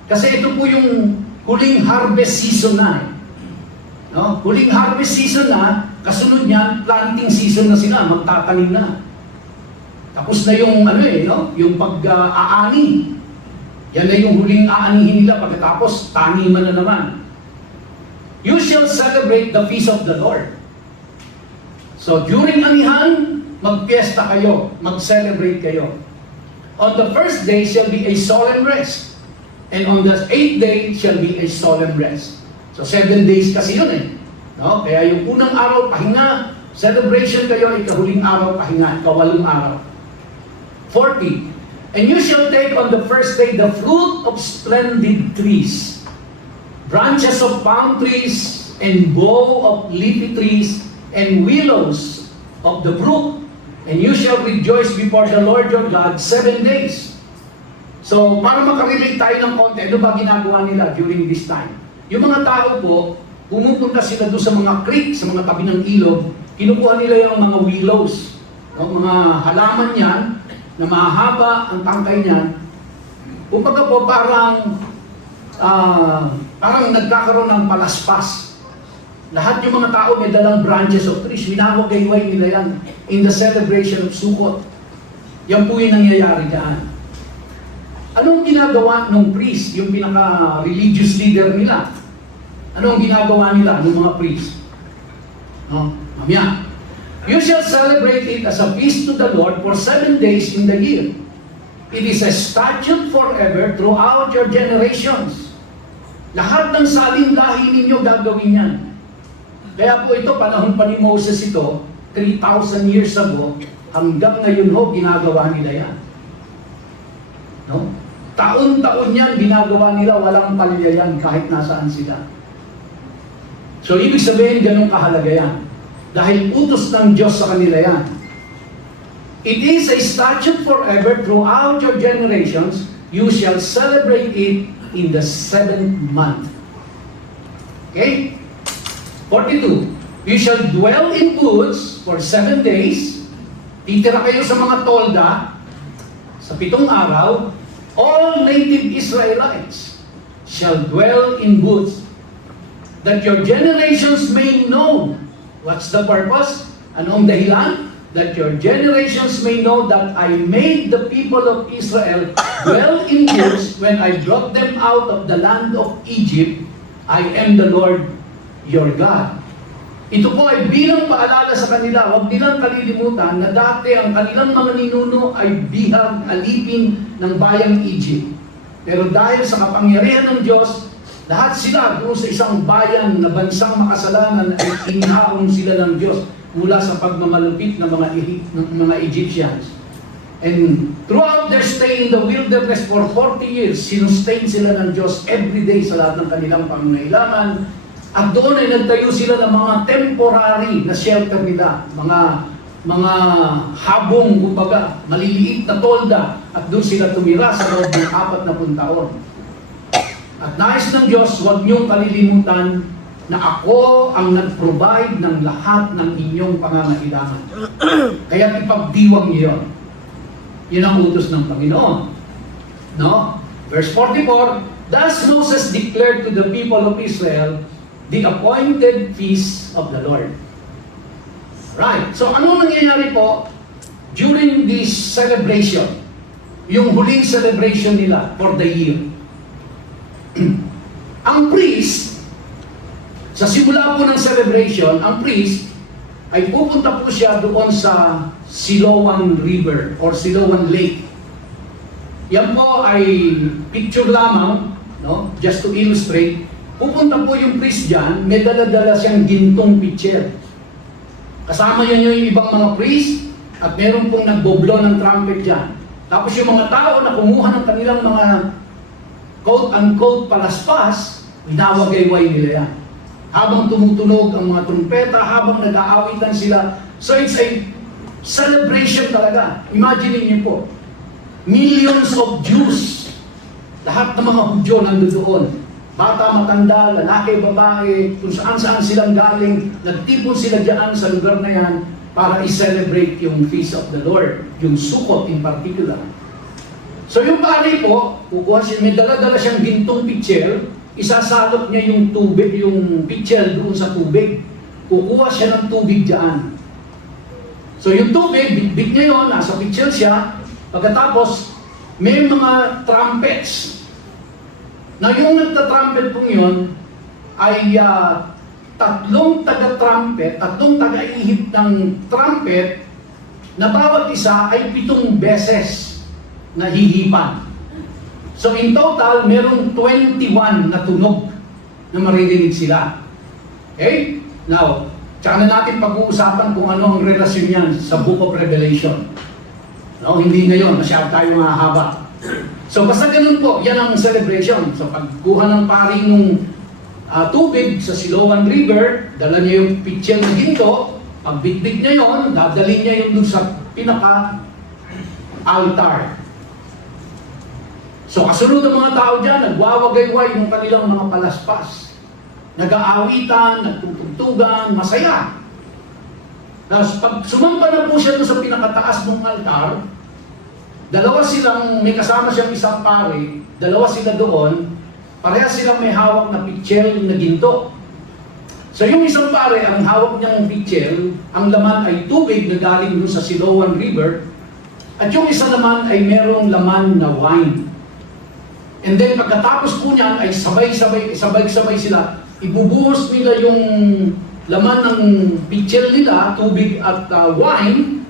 Kasi ito po yung huling harvest season na. No? Huling harvest season na, kasunod niyan, planting season na sila, magtatanim na. Tapos na yung yung pag-aani. Yan na yung huling aanihin nila pagkatapos taniman na naman. You shall celebrate the feast of the Lord. So during anihan, magpiesta kayo, mag-celebrate kayo. On the first day shall be a solemn rest. And on the 8th day shall be a solemn rest. So 7 days kasi yun eh. No? Kaya yung unang araw pahinga, celebration kayo, ikahuling araw pahinga, ikawalong araw. 40. And you shall take on the first day the fruit of splendid trees, branches of palm trees, and bough of leafy trees, and willows of the brook, and you shall rejoice before the Lord your God 7 days. So, para makarelate tayo ng konti, ano ba ginagawa nila during this time? Yung mga tao po, pumupunta sila doon sa mga creek, sa mga tabi ng ilog, kinukuha nila yung mga willows, no? Mga halaman yan, na mahaba ang tangkay niyan. Kumbaga po parang nagkakaroon ng palaspas. Lahat yung mga tao may dalang branches of trees, minawagayway nila yan in the celebration of Sukkot. Yan po yung nangyayari dyan. Anong ginagawa ng priest, yung pinaka-religious leader nila? Ano ang ginagawa nila ng mga priest? No? Mamaya. You shall celebrate it as a feast to the Lord for 7 days in the year. It is a statute forever throughout your generations. Lahat ng saling lahi ninyo gagawin yan. Kaya po ito, panahon pa ni Moses ito, 3,000 years ago, hanggang ngayon ho, ginagawa nila yan. No? Taon-taon yan, ginagawa nila, walang palya yan, kahit nasaan sila. So, ibig sabihin, ganun kahalaga yan. Dahil utos ng Diyos sa kanila yan. It is a statute forever throughout your generations. You shall celebrate it in the 7th month. Okay? 42. You shall dwell in booths for 7 days. Titira kayo sa mga tolda sa 7 araw. All native Israelites shall dwell in booths, that your generations may know. What's the purpose? Anong dahilan? That your generations may know that I made the people of Israel dwell in booths when I brought them out of the land of Egypt. I am the Lord your God. Ito po ay bilang paalala sa kanila, huwag nilang kalilimutan na dati ang kanilang mga ninuno ay bihag, alipin ng bayang Egypt. Pero dahil sa kapangyarihan ng Diyos, lahat sila doon sa isang bayan na bansang makasalanan ay inahon sila ng Diyos mula sa pagmamalupit ng mga Egyptians. And throughout their stay in the wilderness for 40 years, sinustain sila ng Diyos every day sa lahat ng kanilang pangangailangan. At doon ay nagtayo sila ng mga temporary na shelter nila, mga habong, kumbaga, maliliit na tolda, at doon sila tumira sa loob ng 40 taon. At nais ng Diyos, huwag niyong kalilimutan na ako ang nag-provide ng lahat ng inyong pangangailangan. Kaya ipagdiwang niyo yun. Yun ang utos ng Panginoon. No? Verse 44, Thus Moses declared to the people of Israel the appointed feast of the Lord. Right. So ano nangyayari po during this celebration? Yung huling celebration nila for the year. Ang priest, sa simula po ng celebration, ang priest ay pupunta po siya doon sa Siloam River or Siloam Lake. Yan po ay picture lamang, no? Just to illustrate. Pupunta po yung priest dyan, may dala-dala siyang gintong pitcher. Kasama yan yung ibang mga priest at meron pong nagboblo ng trumpet dyan. Tapos yung mga tao na kumuha ng kanilang mga quote-unquote palaspas, winawagayway nila yan. Habang tumutunog ang mga trumpeta, habang nag-aawitan sila. So it's a celebration talaga. Imagine niyo po, millions of Jews, lahat ng mga Hudyo nandoon. Bata, matanda, lalaki, babae, kung saan-saan silang galing, nagtipon sila dyan sa lugar na yan para i-celebrate yung Feast of the Lord, yung Sukkot in particular. So yung pari po, kukuha siya, may dala-dala siyang gintong pitcher, isasalot niya yung tubig, yung pitcher doon sa tubig. Kukuha siya ng tubig dyan. So yung tubig, bit niya yun, nasa pitcher siya, pagkatapos may mga trumpets. Na yung nagta-trumpet pong yun ay tatlong taga-trumpet, tatlong taga-ihip ng trumpet na bawat isa ay 7 beses na hihipan. So in total, merong 21 na tunog na maririnig sila. Okay? Now, tsaka na natin pag-uusapan kung ano ang relasyon niyan sa Book of Revelation. No, hindi ngayon, masyado tayo mahaba. So basta ganun po, yan ang celebration. So pagkuha ng pari ng tubig sa Siloam River, dala niya yung pitcher na ginto, pagbitbit niya yon, dadalhin niya yung dun sa pinaka-altar. So kasunod ng mga tao dyan, nagwawagayway ng kanilang mga palaspas. Nag-aawitan, nagtutugtugan, masaya. Tapos pag sumamba na po siya dun sa pinakataas ng altar, dalawa silang, may kasama siyang isang pare, dalawa sila doon, parehas silang may hawak na pitcher na ginto. So yung isang pare, ang hawak niyang pitcher, ang laman ay tubig na galing doon sa Siloam River, at yung isa naman ay merong laman na wine. And then pagkatapos po niyan ay sabay-sabay sila, ibubuhos nila yung laman ng pitchel nila, tubig at wine,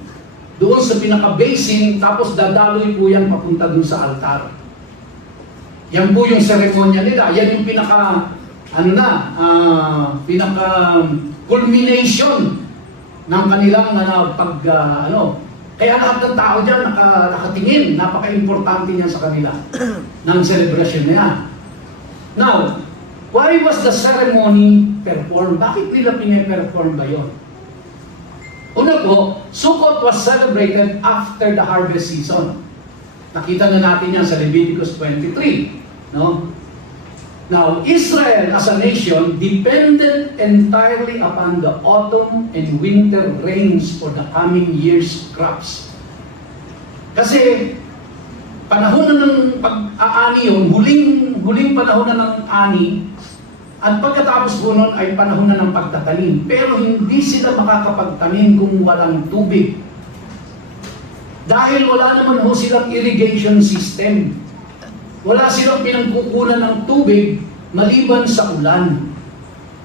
doon sa pinaka-basin, tapos dadaloy po yan papunta doon sa altar. Yan po yung seremonya nila. Yan yung pinaka-culmination ng kanilang kaya lahat ng tao dyan nakatingin, napaka-importante niyan sa kanila ng celebration na yan. Now, why was the ceremony performed? Bakit nila pine-perform ba yun? Una po, Sukkot was celebrated after the harvest season. Nakita na natin yan sa Leviticus 23. No? Now, Israel as a nation depended entirely upon the autumn and winter rains for the coming year's crops. Kasi panahon na ng pag-aani yun, huling panahon na ng ani, at pagkatapos po nun ay panahon na ng pagtatanim. Pero hindi sila makakapagtanim kung walang tubig. Dahil wala naman ho silang irrigation system. Wala silang pinagkukunan ng tubig maliban sa ulan.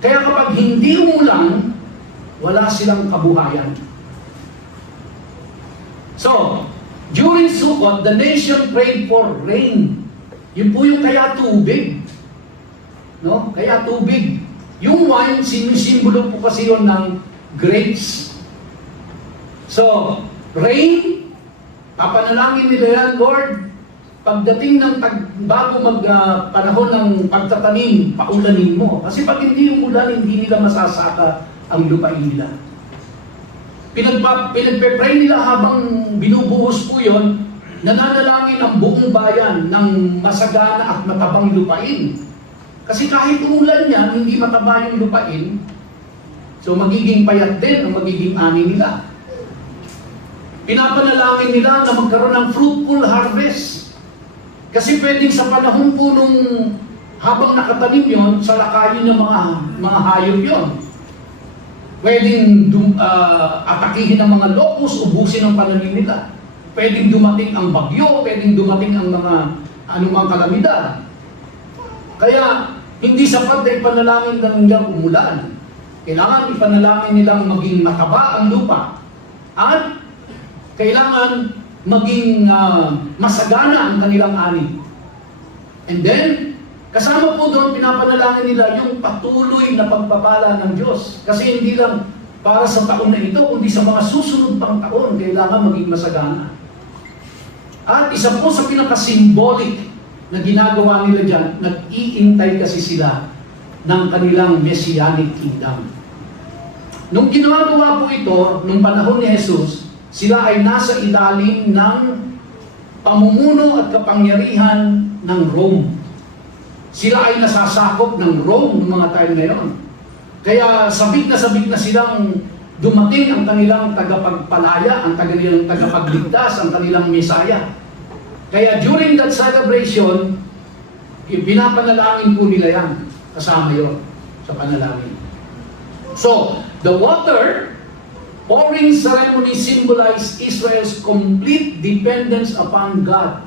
Kaya kapag hindi umulan, wala silang kabuhayan. So, during Sukkot, the nation prayed for rain. Yun po yung kaya tubig. No? Kaya tubig. Yung wine, sinusimbolo po kasi yun ng grapes. So, rain, papanalangin nila yan, Lord, pagdating ng bago panahon ng pagtatanim, paulanin mo. Kasi pag hindi yung ulan, hindi nila masasaka ang lupain nila. Pinagpe-pray nila habang binubuhos po yun, nananalangin ang buong bayan ng masagana at matabang lupain. Kasi kahit umulan yan, hindi mataba yung lupain, so magiging payat din ang magiging ani nila. Pinapanalangin nila na magkaroon ng fruitful harvest. Kasi pwedeng sa panahon po nung habang nakatanim yon, sa lakayin ng mga hayop yon. Pwedeng atakihin ng mga locust, ubusin ang pananim nila. Pwedeng dumating ang bagyo, pwedeng dumating ang mga anumang kalamidad. Kaya hindi sapat na ipanalangin lang nilang umulan. Kailangan ipanalangin nilang maging mataba ang lupa. At kailangan maging masagana ang kanilang ani. And then, kasama po doon, pinapanalangin nila yung patuloy na pagpapala ng Diyos. Kasi hindi lang para sa taon na ito, kundi sa mga susunod pang taon, kailangan maging masagana. At isa po sa pinaka-symbolic na ginagawa nila dyan, nag-iintay kasi sila ng kanilang Messianic Kingdom. Nung ginagawa po ito, nung panahon ni Jesus, sila ay nasa ilalim ng pamumuno at kapangyarihan ng Rome. Sila ay nasasakop ng Rome ng mga time na yon. Kaya sabik na silang dumating ang kanilang tagapagpalaya, ang kanilang tagapagligtas, ang kanilang Mesaya. Kaya during that celebration, pinapanalangin po nila yan. Kasama yon sa panalangin. So, the water pouring ceremony symbolized Israel's complete dependence upon God.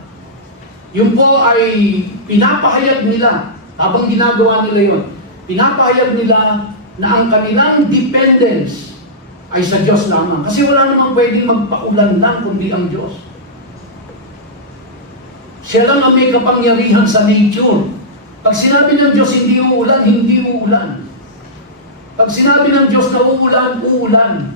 Yun po ay pinapahayag nila, habang ginagawa nila yon, pinapahayag nila na ang kanilang dependence ay sa Diyos lamang. Kasi wala namang pwedeng magpaulan lang kundi ang Diyos. Siya lang ang may kapangyarihan sa nature. Pag sinabi ng Diyos hindi uulan, hindi uulan. Pag sinabi ng Diyos na uulan, uulan.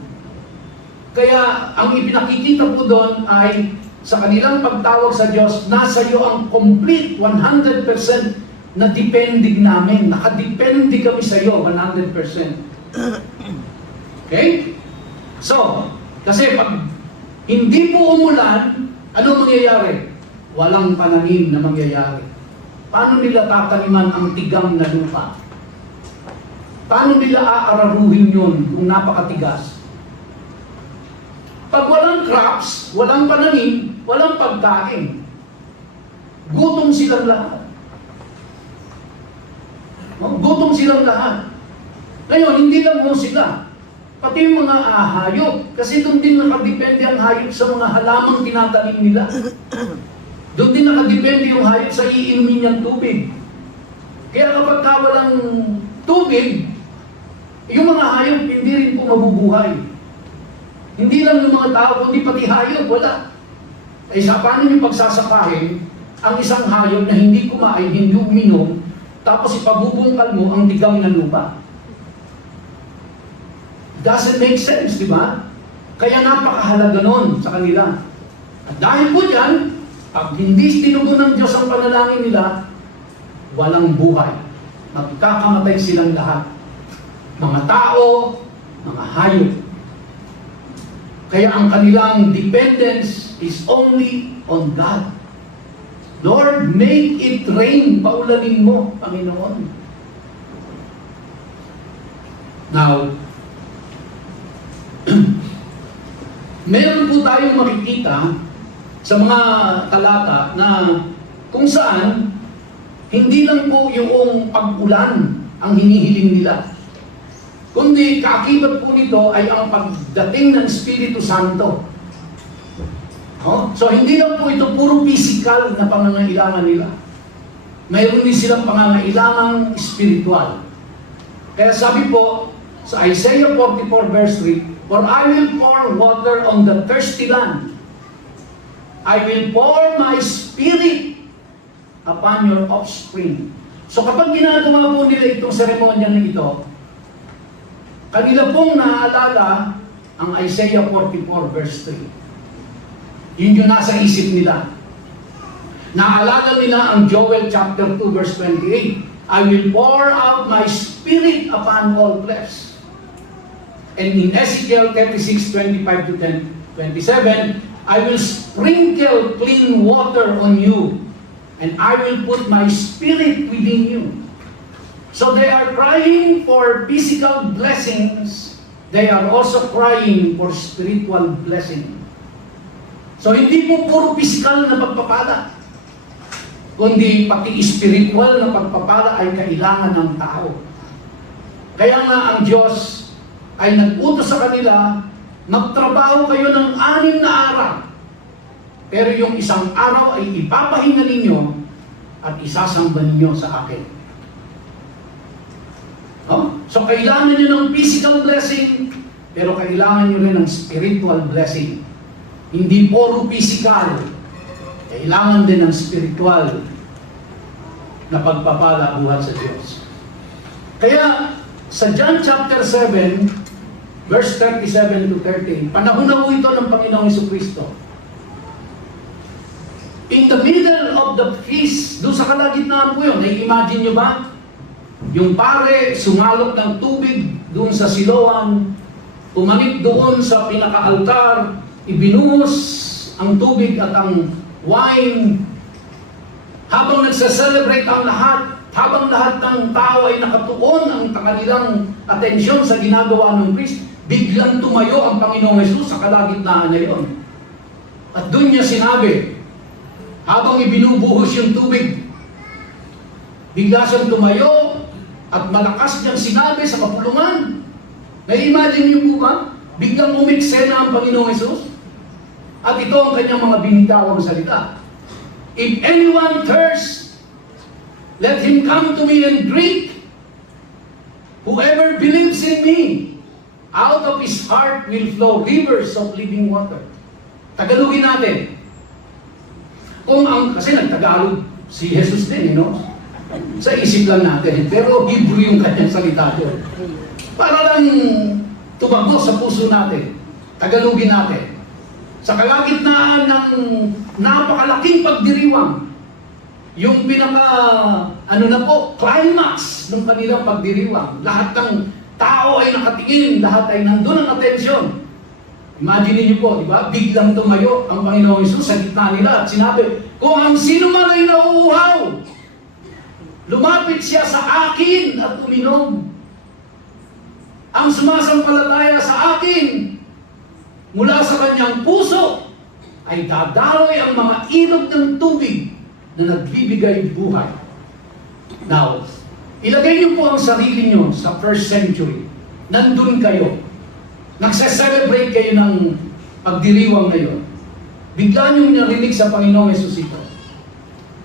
Kaya ang ipinakikita po doon ay sa kanilang pagtawag sa Diyos, nasa iyo ang complete 100% na depending namin. Nakadepende kami sa iyo 100%. Okay? So, kasi pag hindi po umulan, ano mangyayari? Walang pananim na mangyayari. Paano nila tataniman ang tigang na lupa? Paano nila aararuhin yun kung napakatigas? Pag walang crops, walang pananim, walang pagkain, gutom silang lahat. Gutom silang lahat. Ngayon, hindi lang mo sila. Pati yung mga hayop. Kasi doon din nakadepende ang hayop sa mga halamang tinatanim nila. Doon din nakadepende yung hayop sa iinumin niyang tubig. Kaya kapag walang tubig, yung mga hayop hindi rin po mabubuhay. Hindi lang yung mga tao, kundi pati hayop, wala. Eh sa paano yung pagsasakahin ang isang hayop na hindi kumain, hindi uminom, tapos ipabubungkal mo ang tigang na lupa? Doesn't make sense, di ba? Kaya napakahalaga nun sa kanila. At dahil po dyan, pag hindi tinugon ng Diyos ang panalangin nila, walang buhay. Magkakamatay silang lahat. Mga tao, mga hayop. Kaya ang kanilang dependence is only on God. Lord, make it rain. Paulanin mo, Panginoon. Now, meron po tayong makikita sa mga talata na kung saan hindi lang po yung pag-ulan ang hinihiling nila, kundi kaakibat po nito ay ang pagdating ng Espiritu Santo. No? So hindi lang po ito puro physical na pangangailangan nila. Mayroon din silang pangangailangang spiritual. Kaya sabi po sa Isaiah 44 verse 3, "For I will pour water on the thirsty land. I will pour my spirit upon your offspring." So kapag ginagawa po nila itong seremonya na ito, kanila pong naaalala ang Isaiah 44 verse 3. Yun yung nasa isip nila. Naalala nila ang Joel chapter 2 verse 28. "I will pour out my spirit upon all flesh." And in Ezekiel 36, 25 to 27, "I will sprinkle clean water on you, and I will put my spirit within you." So they are crying for physical blessings. They are also crying for spiritual blessing. So hindi po puro physical na pagpapala, kundi pati spiritual na pagpapala ay kailangan ng tao. Kaya nga ang Diyos ay nag-utos sa kanila, magtrabaho kayo ng 6 na araw. Pero yung isang araw ay ipapahinga ninyo at isasamba ninyo sa akin. No? So kailangan nyo ng physical blessing, pero kailangan nyo rin ng spiritual blessing. Hindi puro physical. Kailangan din ng spiritual na pagpapala buhat sa Diyos. Kaya sa John chapter 7, verse 37 to 30, panahon na po ito ng Panginoong Jesucristo. In the middle of the feast, doon sa kalagitnaan po yun, na-imagine nyo ba? Yung pare, sumalot ng tubig doon sa Siloam, umanik doon sa pinaka-altar, ibinuhos ang tubig at ang wine. Habang nagsa-celebrate ang lahat, habang lahat ng tao ay nakatuon ang kanilang atensyon sa ginagawa ng priest, biglang tumayo ang Panginoong Hesus sa kalagitnaan na iyon. At doon niya sinabi, habang ibinubuhos yung tubig, bigla siyang tumayo at malakas niyang sinabi sa kapulungan. Na-imagine niyo po ba? Biglang umiksena ang Panginoong Hesus. At ito ang kanyang mga binitawang salita. "If anyone thirsts, let him come to me and drink. Whoever believes in me, out of his heart will flow rivers of living water." Tagalogin natin. Kasi nagtagalog si Jesus din, sa isip lang natin. Pero Hebrew yung kanyang salita doon. Para lang tumago sa puso natin. Tagalogin natin. Sa kalagitnaan ng napakalaking pagdiriwang, yung climax ng kanilang pagdiriwang, lahat ng tao ay nakatingin, lahat ay nandun ang atensyon. Imagine niyo po, di ba? Biglang tumayo ang Panginoong Hesus sa gitna nila at sinabi, "Kung ang sino man ay nauuhaw, lumapit siya sa akin at uminom. Ang sumasampalataya sa akin, mula sa kanyang puso, ay dadaloy ang mga ilog ng tubig na nagbibigay buhay." Now, ilagay niyo po ang sarili niyo sa first century. Nandun kayo. Nagse-celebrate kayo ng pagdiriwang ngayon. Bigla niyong narinig sa Panginoong Hesus ito.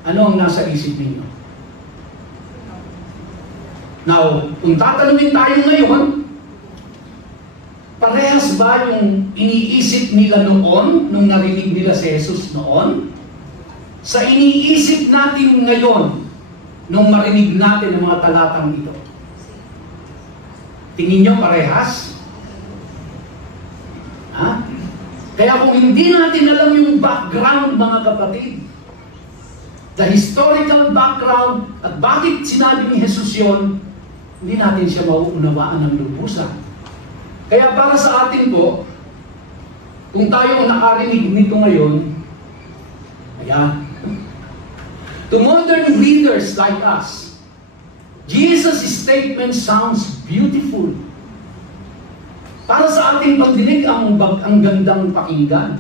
Ano ang nasa isip ninyo? Now, kung tatanungin tayo ngayon, parehas ba yung iniisip nila noon, nung narinig nila si Jesus noon, sa iniisip natin ngayon, nung marinig natin ang mga talatang ito? Tingin nyo parehas? Ha? Kaya kung hindi natin alam yung background, mga kapatid, the historical background, at bakit sinabi ni Jesus yun, hindi natin siya mauunawaan ng lubusan. Kaya para sa atin po, kung tayo nakarinig nito ngayon, ayan, to modern readers like us, Jesus' statement sounds beautiful. Para sa ating pagdinig, ang gandang pakinggan.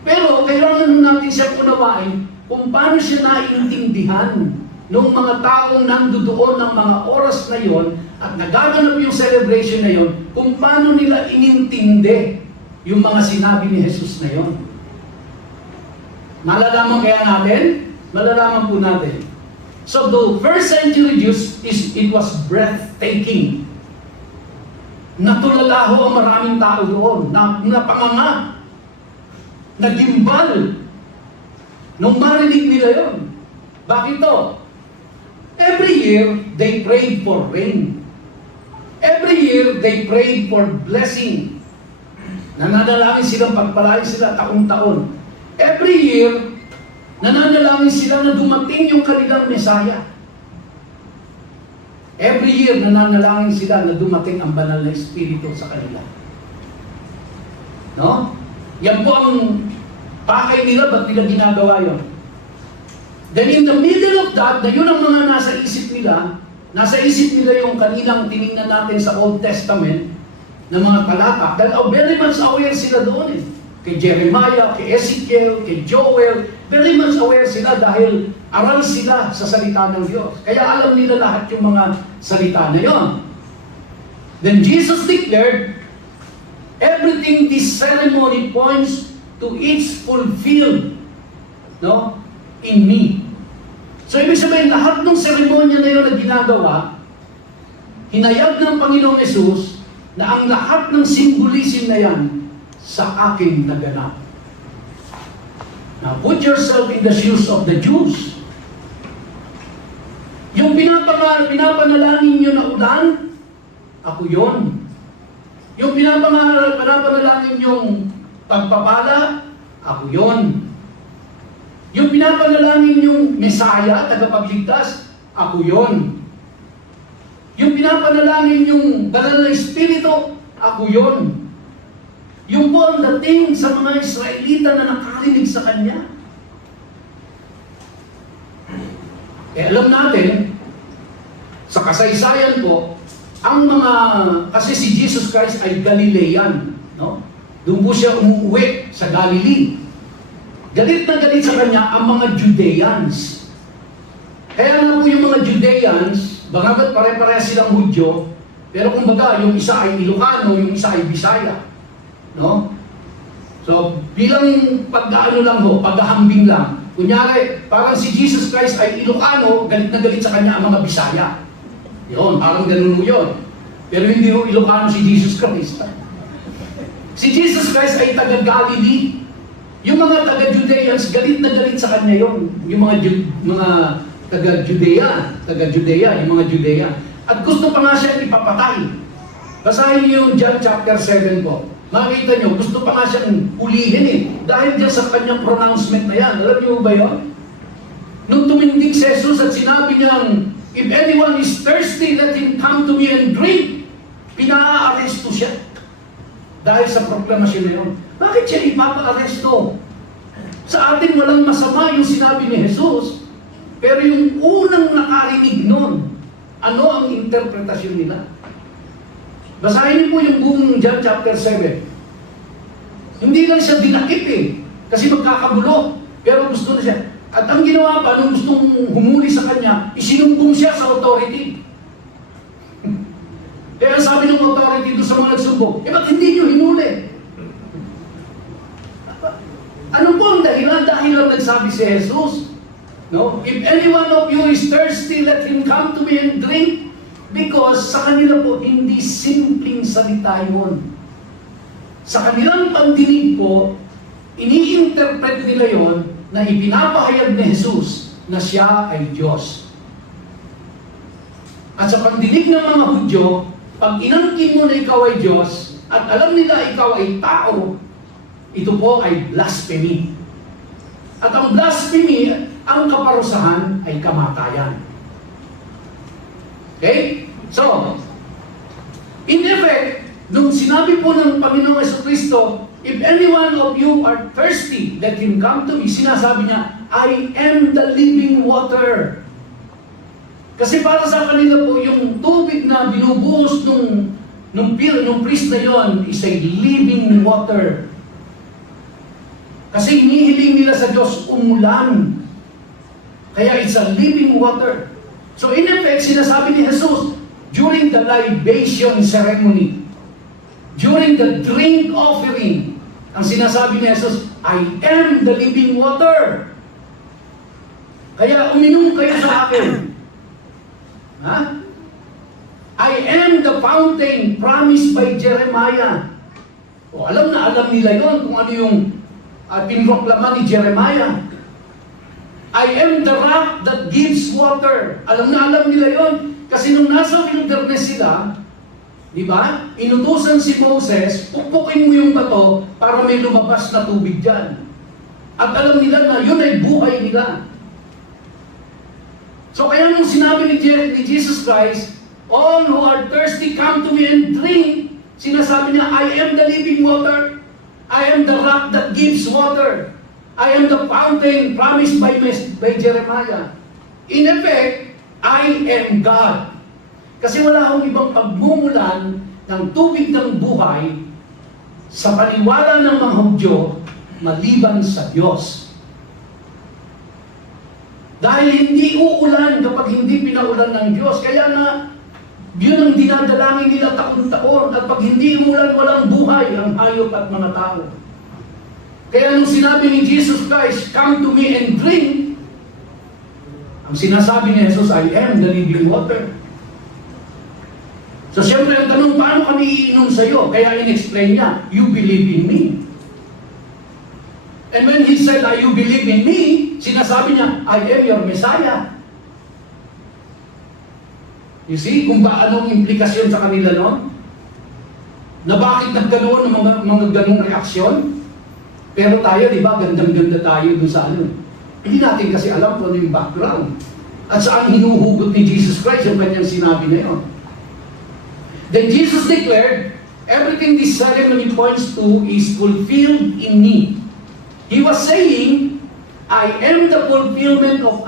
Pero kailangan natin siya unawain kung paano siya naiintindihan noong mga taong nandoon ng mga oras na yon at nagaganap yung celebration na yon, kung paano nila inintindi yung mga sinabi ni Jesus na yon. Malalaman kaya natin? Malalaman po natin. So the first century Jews, it was breathtaking. Natulala ho ang maraming tao doon, napanganga, nagimbal, nung marinig nila yon. Bakit to? Every year, they prayed for rain. Every year, they prayed for blessing. Nananalangin silang pagpalain sila taon-taon. Every year, nananalangin sila na dumating yung kanilang Mesaya. Every year, nananalangin sila na dumating ang banal na Espiritu sa kanila. No? Yan po ang pakay nila, ba't nila ginagawa yun? Then in the middle of that, na yun ang mga nasa isip nila yung kanilang tinignan natin sa Old Testament na mga talata. Dahil very much aware sila doon eh. Kay Jeremiah, kay Ezekiel, kay Joel, very much aware sila dahil aral sila sa salita ng Diyos. Kaya alam nila lahat yung mga salita na yon. Then Jesus declared, everything this ceremony points to its fulfilled, no, in me. So ibig sabihin, lahat ng seremonya na yun na ginagawa, hinayag ng Panginoong Yesus na ang lahat ng symbolism na yan sa akin naganap. Now, put yourself in the shoes of the Jews. Yung pinapanalangin nyo na ulan, ako yon. Yung pinapanalangin yung pagpapala, ako yon. Yung pinapanalangin yung Mesaya, tagapagligtas, ako yon. Yung pinapanalangin yung Banal na Espiritu, ako yon. Yung po ang dating sa mga Israelita na nakarinig sa Kanya. Alam natin, sa kasaysayan po, ang mga, kasi si Jesus Christ ay Galilean, no? Doon po siya umuwi sa Galilee. Galit na galit sa Kanya ang mga Judeans. Kaya nga po yung mga Judeans, bagamat pare-pareha silang Hudyo, pero kumbaga, yung isa ay Ilocano, yung isa ay Bisaya. No? So, bilang pag-ano lang ho, paghahambing lang. Kunyari, parang si Jesus Christ ay Ilocano, galit na galit sa Kanya ang mga Bisaya. Yun, parang ganun mo yun. Pero hindi ho Ilocano si Jesus Christ. Si Jesus Christ ay taga-Galilee. Yung mga taga-Judeans, galit na galit sa Kanya yun. Yung mga taga-Judea, yung mga Judea. At gusto pa nga siya ipapatay. Basahin niyo yung John chapter 7 po. Makikita nyo, gusto pa nga siyang ulihin eh. Dahil dyan sa kanyang pronouncement na yan. Alam niyo ba yun? Nung tumindig si Jesus at sinabi niyang, if anyone is thirsty, let him come to me and drink. Pina-aresto siya. Dahil sa proklamasyon na yun. Bakit siya ipapa-aresto? Sa atin walang masama yung sinabi ni Jesus. Pero yung unang nakarinig nun, ano ang interpretasyon nila? Basahin niyo po yung buong John chapter 7. Hindi lang siya dinakip eh. Kasi magkakagulo. Pero gusto na siya. At ang ginawa pa, nung gustong humuli sa kanya, isinumbong siya sa authority. Kaya sabi ng authority doon sa mga nagsumbong, ba't hindi niyo hinuli? Ano po ang dahilan? Dahil lang nagsabi si Jesus. No? If any one of you is thirsty, let him come to me and drink. Because sa kanila po, hindi simpleng salita yun. Sa kanilang pagdinig po, ini-interpret nila yon na ipinapahayag ni Jesus na siya ay Diyos. At sa pagdinig ng mga Hudyo, pag inangkin mo na ikaw ay Diyos, at alam nila ikaw ay tao, ito po ay blasphemy. At ang blasphemy, ang kaparusahan ay kamatayan. Okay? So, in effect, nung sinabi po ng Panginoong Jesucristo, if any one of you are thirsty, let him come to me. Sinasabi niya, I am the living water. Kasi para sa kanila po, yung tubig na binubuhos nung priest na yon is a living water. Kasi hinihiling nila sa Diyos umulan. Kaya it's a living water. So in effect, sinasabi ni Jesus, during the libation ceremony, during the drink offering, ang sinasabi ni Jesus, I am the living water. Kaya uminom kayo sa akin. Ha? I am the fountain promised by Jeremiah. O alam na alam nila yon kung ano yung pinroklaman ni Jeremiah. I am the rock that gives water. Alam na alam nila yon. Kasi nung nasa wilderness sila, di ba? Inutusan si Moses, pukpukin mo yung bato para may lumabas na tubig dyan. At alam nila na yun ay buhay nila. So kaya nung sinabi ni Jesus Christ, all who are thirsty, come to me and drink. Sinasabi niya, I am the living water. I am the rock that gives water. I am the fountain promised by Jeremiah. In effect, I am God. Kasi wala akong ibang pagmumulan ng tubig ng buhay sa paniwala ng mga Hudyo maliban sa Diyos. Dahil hindi uulan kapag hindi pinaulan ng Diyos. Kaya nga, yun ang dinadalangin nila taon-taon. At pag hindi umulan, walang buhay ang hayop at mga tao. Kaya nung sinabi ni Jesus Christ, come to me and drink, ang sinasabi ni Jesus, I am the living water. So siyempre ang tanong, paano kami iinom sa iyo? Kaya in-explain niya, you believe in me. And when he said, you believe in me, sinasabi niya, I am your Messiah. You see, kung ba anong implikasyon sa kanila noon? Na bakit nagkaroon ng mga ganong reaksyon? Pero tayo, di ba, gandang-ganda tayo doon sa ano. Hindi natin kasi alam kung ano yung background. At saan hinuhugot ni Jesus Christ yung kanyang sinabi na yun. Then Jesus declared, everything this ceremony points to is fulfilled in me. He was saying, I am the fulfillment of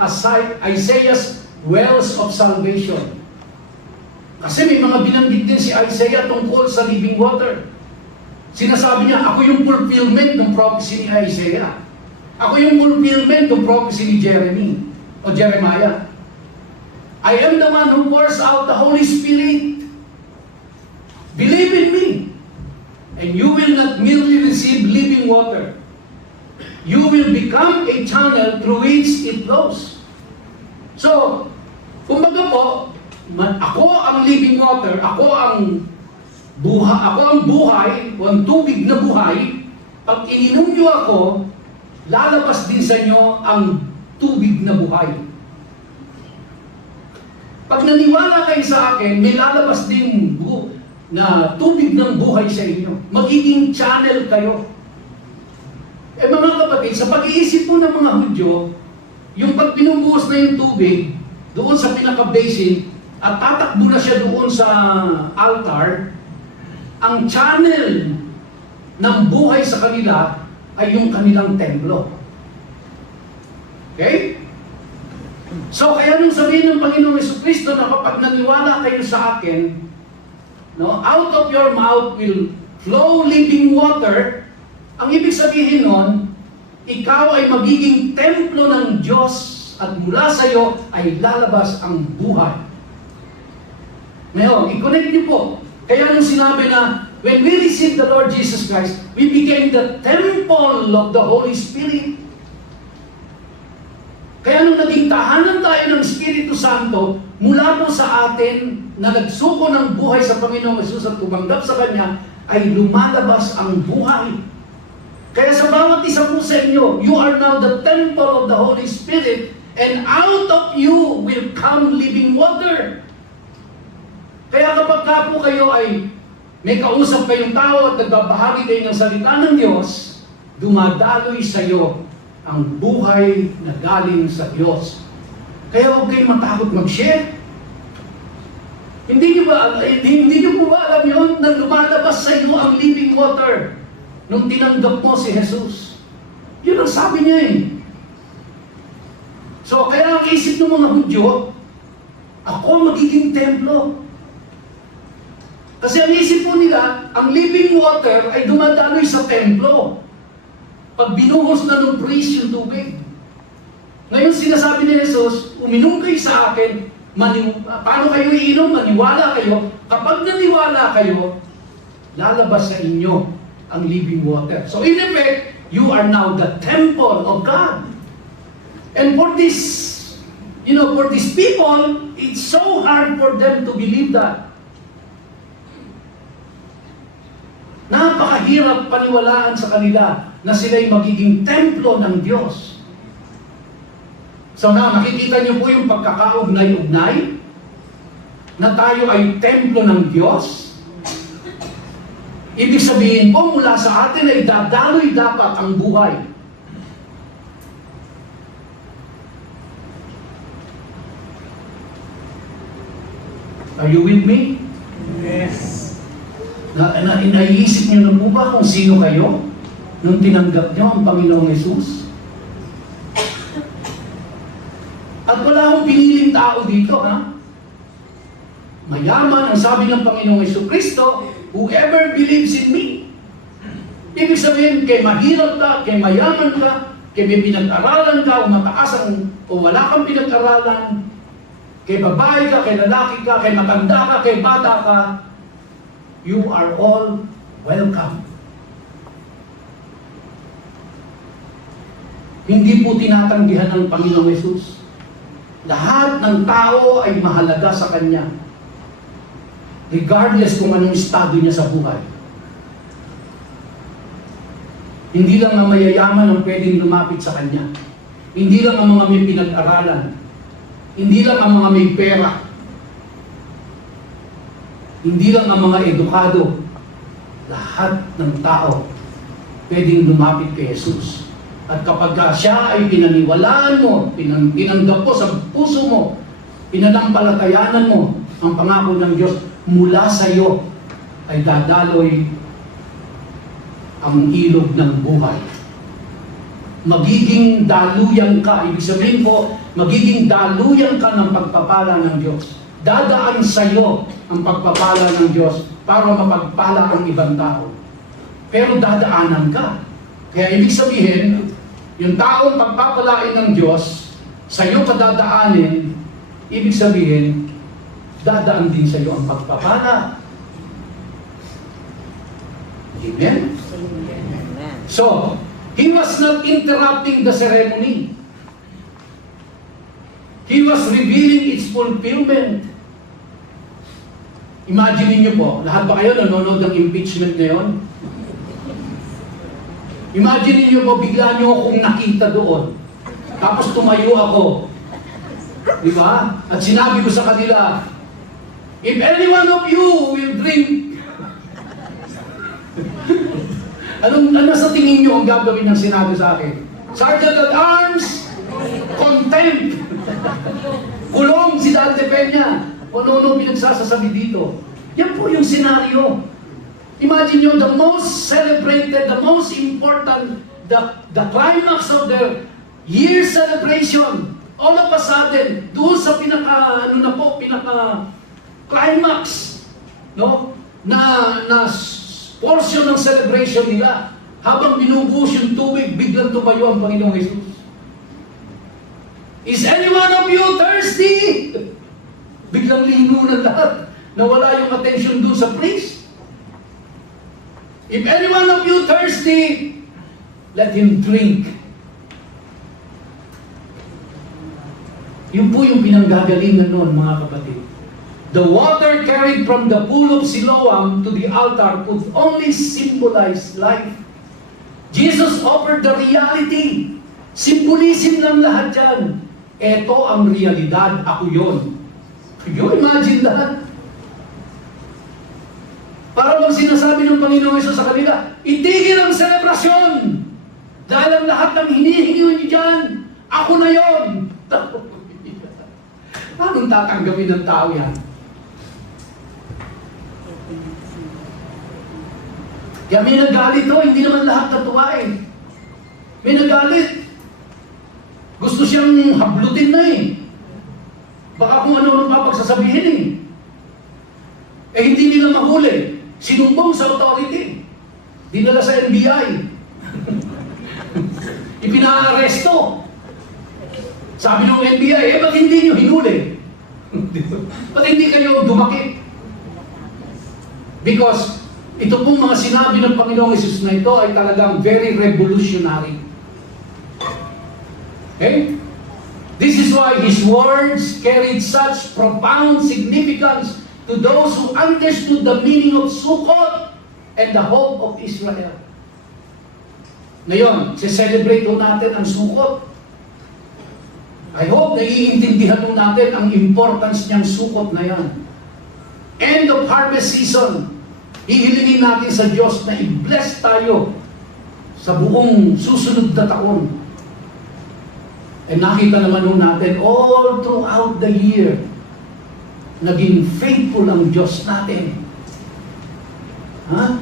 Isaiah's wells of salvation. Kasi may mga binanggit din si Isaiah tungkol sa living water. Sinasabi niya, ako yung fulfillment ng prophecy ni Isaiah. Ako yung fulfillment ng prophecy ni Jeremiah. I am the one who pours out the Holy Spirit. Believe in me, and you will not merely receive living water. You will become a channel through which it flows. So, kumbaga po, ako ang living water, ako ang buhay, o ang tubig na buhay. Pag ininom niyo ako, lalabas din sa inyo ang tubig na buhay. Pag naniwala kayo sa akin, may lalabas din na tubig ng buhay sa inyo. Magiging channel kayo. Mga kapatid, sa pag-iisip po ng mga Hudyo, yung pag binubuhos na yung tubig doon sa pinaka-basin at tatakbo na siya doon sa altar, ang channel ng buhay sa kanila ay yung kanilang templo. Okay? So, kaya nung sabihin ng Panginoong Jesucristo na kapag naniwala kayo sa akin, out of your mouth will flow living water. Ang ibig sabihin nun, ikaw ay magiging templo ng Diyos at mula sa iyo ay lalabas ang buhay. Ngayon, i-connect niyo po. Kaya nung sinabi na, when we received the Lord Jesus Christ, we became the temple of the Holy Spirit. Kaya nung naging tahanan tayo ng Espiritu Santo, mula po sa atin na nagsuko ng buhay sa Panginoong Hesus at tumanggap sa Kanya, ay lumalabas ang buhay. Kaya sa bawat isa po sa inyo, you are now the temple of the Holy Spirit, and out of you will come living water. Kaya kapag ka po kayo ay may kausap kayong tao at nagbabahagi kayo ng salita ng Diyos, dumadaloy sa iyo ang buhay na galing sa Diyos. Kaya huwag kayong matakot mag-share. Hindi niyo po ba alam yun na lumalabas sa iyo ang living water nung tinanggap mo si Jesus? Yun ang sabi niya eh. So, kaya ang isip ng mga Hudyo, ako magiging templo. Kasi ang isip po nila, ang living water ay dumadaloy sa templo. Pag binuhos na ng priest yung tubig. Ngayon sinasabi ni Jesus, uminom kayo sa akin, paano kayo iinom? Maniwala kayo. Kapag naniwala kayo, lalabas sa inyo ang living water. So in effect, you are now the temple of God. And for this, for these people, it's so hard for them to believe that. Napakahirap paniwalaan sa kanila na sila'y magiging templo ng Diyos. So now, nakikita niyo po yung pagkakaugnay-ugnay na tayo ay templo ng Diyos. Ibig sabihin po, mula sa atin ay dadaloy dapat ang buhay. Are you with me? Yes. Naiisip niyo na po ba kung sino kayo nung tinanggap niyo ang Panginoong Hesus? At wala akong piniling tao dito, ha? Mayaman, ang sabi ng Panginoong Jesucristo, whoever believes in me. Ibig sabihin, kay mahirap ka, kay mayaman ka, kay may pinag-aralan ka, o mataas o wala kang pinag-aralan, kay babae ka, kay lalaki ka, kay matanda ka, kay bata ka, you are all welcome. Hindi po tinatanggihan ng Panginoong Hesus. Lahat ng tao ay mahalaga sa Kanya. Regardless kung anong estado niya sa buhay. Hindi lang ang mayayaman ang pwedeng lumapit sa Kanya. Hindi lang ang mga may pinag-aralan. Hindi lang ang mga may pera. Hindi lang ang mga edukado. Lahat ng tao pwedeng lumapit kay Jesus. At kapag siya ay pinaniwalaan mo, tinanggap mo sa puso mo, pinanampalatayanan mo ang pangako ng Diyos, mula sa iyo ay dadaloy ang ilog ng buhay. Magiging daluyan ka, ibig sabihin po, magiging daluyan ka ng pagpapala ng Diyos. Dadaan sa iyo ang pagpapala ng Diyos para mapagpala ang ibang tao. Pero dadaanan ka. Kaya ibig sabihin, yung taong pagpapalain ng Diyos, sa iyo padadaanin, ibig sabihin, dadaan din sa iyo ang pagpapala. Amen? So, he was not interrupting the ceremony. He was revealing its fulfillment. Imagine niyo po, lahat ba kayo nanonood ng impeachment ngayon? Imagine niyo po, bigla niyo akong nakita doon. Tapos tumayo ako. Di ba? At sinabi ko sa kanila, if any one of you will drink, ano sa tingin niyo ang gagawin ng sinabi sa akin? Sergeant at Arms, contempt. Kulong si Dante Peña. Ano pinagsasasabi dito? Yan po yung senaryo. Imagine nyo, the most celebrated, the most important, the climax of the year celebration, all of a sudden, doon sa pinaka-climax, no? Na portion ng celebration nila, habang binubuhos yung tubig, biglang tumayo ang Panginoong Jesus. Is any one of you thirsty? Biglang lino na lahat. Nawala yung attention doon sa priest. If any one of you thirsty, let him drink. Yun po yung pinanggagalingan noon, mga kapatid. The water carried from the pool of Siloam to the altar could only symbolize life. Jesus offered the reality. Symbolism ng lahat yan. Ito ang realidad, ako yun. Can you imagine that? Para bang sinasabi ng Panginoon Hesus sa kanila, itigil ang selebrasyon! Dahil ang lahat ng hinihingi nyo dyan, ako na yon. Anong tatanggapin ng tao yan? Kaya may nagalit to, hindi naman lahat natuwa eh. May nagalit. Gusto siyang hablutin na eh. Baka kung ano-ano pa pagsasabihin eh. Eh hindi nila mahuli. Sinumbong sa authority. Dinala sa NBI. Ipina-aresto. Sabi ng NBI, eh ba't hindi nyo hinuli? Ba't hindi kayo dumakit? Because ito pong mga sinabi ng Panginoong Hesus na ito ay talagang very revolutionary. Okay? This is why His words carried such profound significance to those who understood the meaning of Sukkot and the hope of Israel. Ngayon, celebrate po natin ang Sukkot. I hope naiintindihan po natin ang importance niyang Sukkot na yan. End of harvest season. Hihilingin natin sa Diyos na i-bless tayo sa buong susunod na taon. And nakita naman nung natin all throughout the year, naging faithful ang Diyos natin. Ha?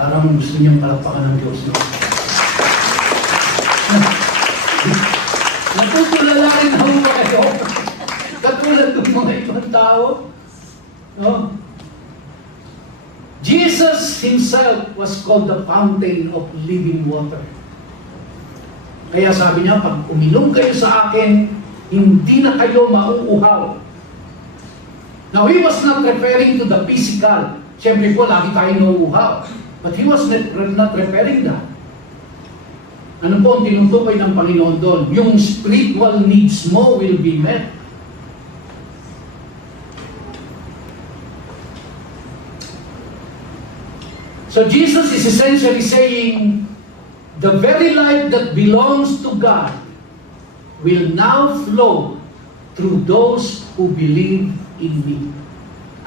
Parang gusto niyang palakpakan ng Diyos, no? Natutulala rin ako kayo. Katulad ng mga ibang tao. No? Jesus Himself was called the fountain of living water. Kaya sabi niya, pag uminom kayo sa akin, hindi na kayo mauuhaw. Now, He was not referring to the physical. Siyempre po, lagi tayo nauuhaw. But He was not referring that. Ano po ang tinutukoy ng Panginoon doon? Yung spiritual needs mo will be met. So Jesus is essentially saying, the very life that belongs to God will now flow through those who believe in me.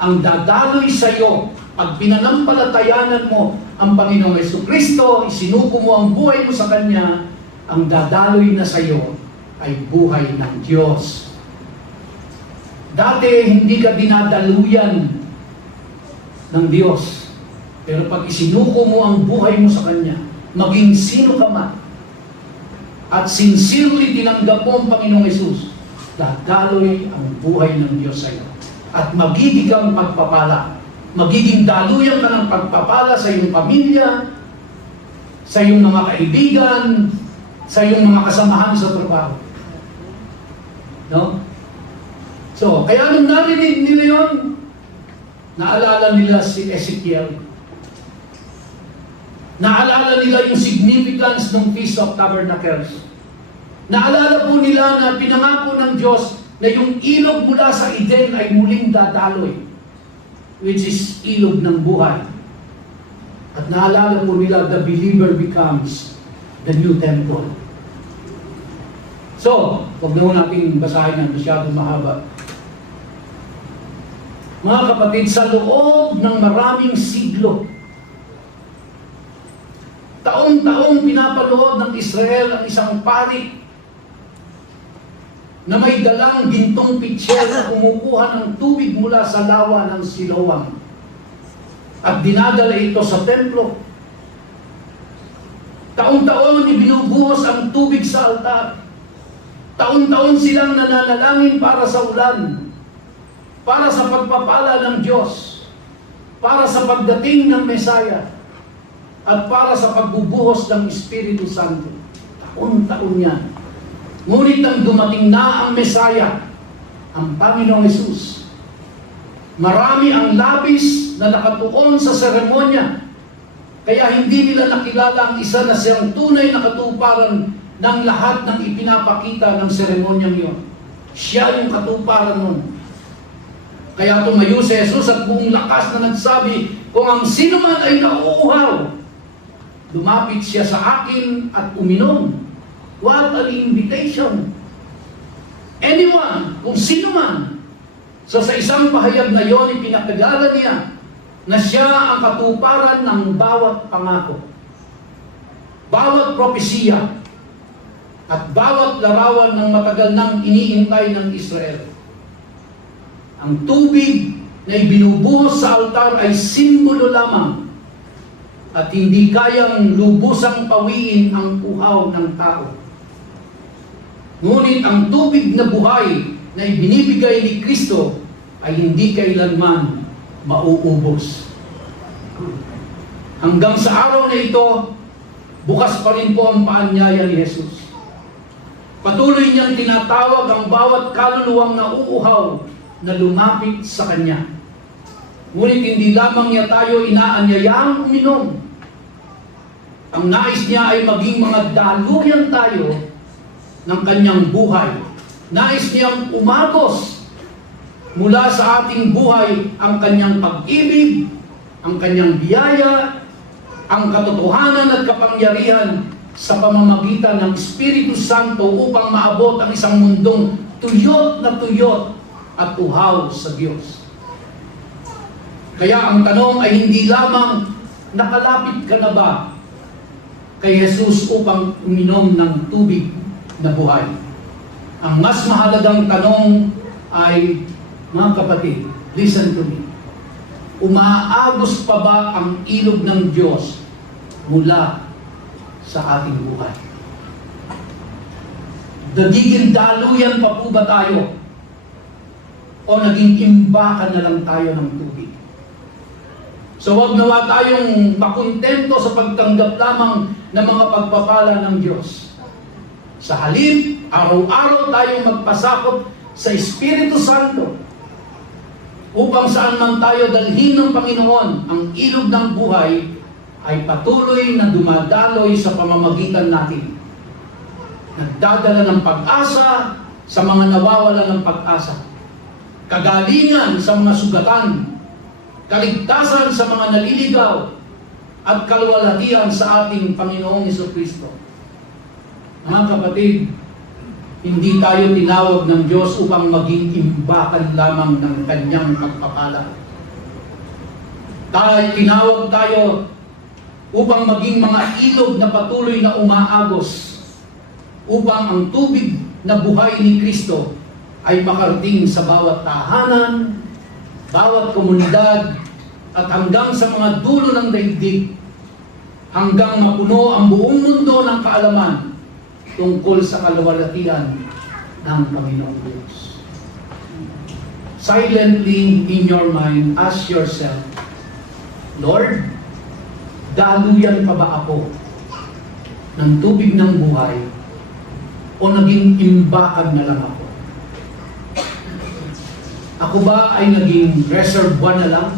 Ang dadaloy sa iyo, pag pinanampalatayanan mo ang Panginoong Jesucristo, isinuko mo ang buhay mo sa Kanya, ang dadaloy na sa iyo ay buhay ng Diyos. Dati, hindi ka dinadaluyan ng Diyos. Pero pag isinuko mo ang buhay mo sa Kanya, maging sino ka man, at sincerely tinanggap mo ang Panginoong Hesus, dadaloy ang buhay ng Diyos sa iyo. At magiging kang pagpapala. Magiging daluyan ka ng pagpapala sa iyong pamilya, sa iyong mga kaibigan, sa iyong mga kasamahan sa trabaho. No? So, kaya nung narinig nila yun, naalala nila si Ezekiel. Naalala nila yung significance ng Feast of Tabernacles. Naalala po nila na pinangako ng Diyos na yung ilog mula sa Eden ay muling dadaloy, which is ilog ng buhay. At naalala po nila, the believer becomes the new temple. So, huwag na natin basahin yan, masyadong mahaba. Mga kapatid, sa loob ng maraming siglo, taong-taong pinapanood ng Israel ang isang pari na may dalang gintong pitsyel na kumukuha ng tubig mula sa lawa ng Siloam at dinadala ito sa templo. Taon-taon ibinubuhos ang tubig sa altar. Taon-taon silang nananalangin para sa ulan, para sa pagpapala ng Diyos, para sa pagdating ng Mesaya, at para sa pagbubuhos ng Espiritu Santo. Taon-taon yan. Ngunit nang dumating na ang Mesaya, ang Panginoong Hesus, marami ang labis na nakatuon sa seremonya. Kaya hindi nila nakilala ang isa na siyang tunay na katuparan ng lahat ng ipinapakita ng seremonyang iyon. Siya yung katuparan nun. Kaya tumayo si Jesus at buong lakas na nagsabi, kung ang sino man ay nauuhaw, lumapit siya sa akin at uminom. What an invitation! Anyone, kung sino man. So sa isang pahayag na yon, ipinakagalan niya na siya ang katuparan ng bawat pangako, bawat propesiya, at bawat larawan ng matagal nang iniintay ng Israel. Ang tubig na ibinubuhos sa altar ay simbolo lamang at hindi kayang lubusang pawiin ang uhaw ng tao. Ngunit ang tubig na buhay na ibinibigay ni Kristo ay hindi kailanman mauubos. Hanggang sa araw na ito, bukas pa rin po ang paanyaya ni Jesus. Patuloy niyang tinatawag ang bawat kaluluwang nauuhaw na lumapit sa Kanya. Ngunit hindi lamang niya tayo inaanyayang uminom. Ang nais niya ay maging mga daluyan tayo ng Kanyang buhay. Nais niyang umagos mula sa ating buhay ang Kanyang pag-ibig, ang Kanyang biyaya, ang katotohanan at kapangyarihan sa pamamagitan ng Espiritu Santo upang maabot ang isang mundong tuyot na tuyot at uhaw sa Diyos. Kaya ang tanong ay hindi lamang nakalapit ka na ba kay Jesus upang uminom ng tubig na buhay. Ang mas mahalagang tanong ay, mga kapatid, listen to me. Umaagos pa ba ang ilog ng Diyos mula sa ating buhay? Nagiging daluyan pa po ba tayo? O naging imbakan na lang tayo ng tubig? So wag nawa tayong makontento sa pagtanggap lamang ng mga pagpapala ng Diyos. Sa halip, araw-araw tayong magpasakop sa Espiritu Santo upang saan man tayo dalhin ng Panginoon, ang ilog ng buhay ay patuloy na dumadaloy sa pamamagitan natin. Nagdadala ng pag-asa sa mga nawawala ng pag-asa. Kagalingan sa mga sugatan, kaligtasan sa mga naliligaw, at kalwalhatian sa ating Panginoong Jesucristo. Mga kapatid, hindi tayo tinawag ng Diyos upang maging imbakan lamang ng Kanyang pagpapala. Tinawag tayo upang maging mga ilog na patuloy na umaagos, upang ang tubig na buhay ni Kristo ay makarating sa bawat tahanan, bawat komunidad, at hanggang sa mga dulo ng daigdig, hanggang mapuno ang buong mundo ng kaalaman tungkol sa kaluwalhatian ng Panginoong Diyos. Silently in your mind, ask yourself, Lord, daluyan pa ba ako ng tubig ng buhay o naging imbakan na lang ako? Ako ba ay naging reservoir na lang?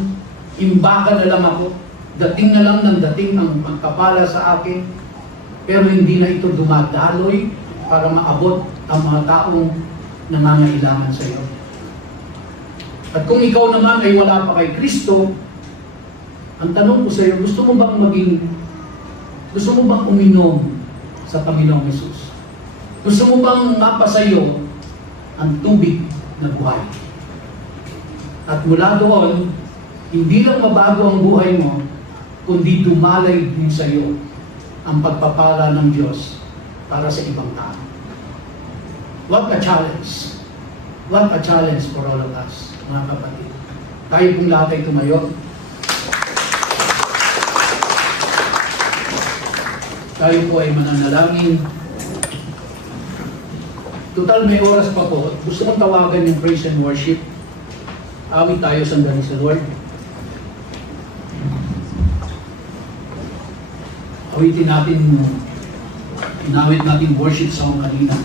Imbakan na lang ako? Dating na lang ng dating ang pagkapala sa akin? Pero hindi na ito dumadaloy para maabot ang mga taong nangangailangan sa iyo. At kung ikaw naman ay wala pa kay Kristo, ang tanong ko sa iyo, gusto mo bang uminom sa Panginoong Hesus? Gusto mo bang mapasa iyo ang tubig na buhay? At mula doon, hindi lang mabago ang buhay mo, kundi dumalay din sa iyo ang pagpapala ng Diyos para sa ibang tao. What a challenge! What a challenge for all of us, mga kapatid. Tayo pong lahat ay tumayo. Tayo po ay mananalangin. Total may oras pa po. Gusto mong tawagan yung praise and worship. Awit tayo sandali sa Lord. Awitin natin, inawit natin worship song kanina.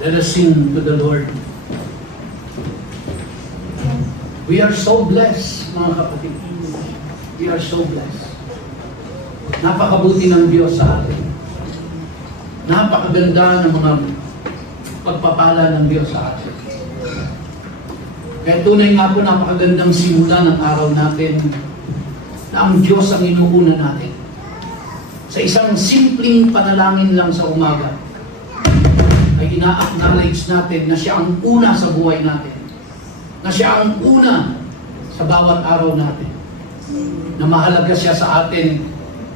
Let us sing to the Lord. We are so blessed, mga kapatid. We are so blessed. Napakabuti ng Diyos sa atin. Napakaganda ng mga pagpapala ng Diyos sa atin. Kaya tunay nga po, napakagandang simula ng araw natin na ang Diyos ang inuuna natin. Sa isang simpleng panalangin lang sa umaga, ay ina-acknowledge natin na siya ang una sa buhay natin. Na siya ang una sa bawat araw natin. Na mahalaga siya sa atin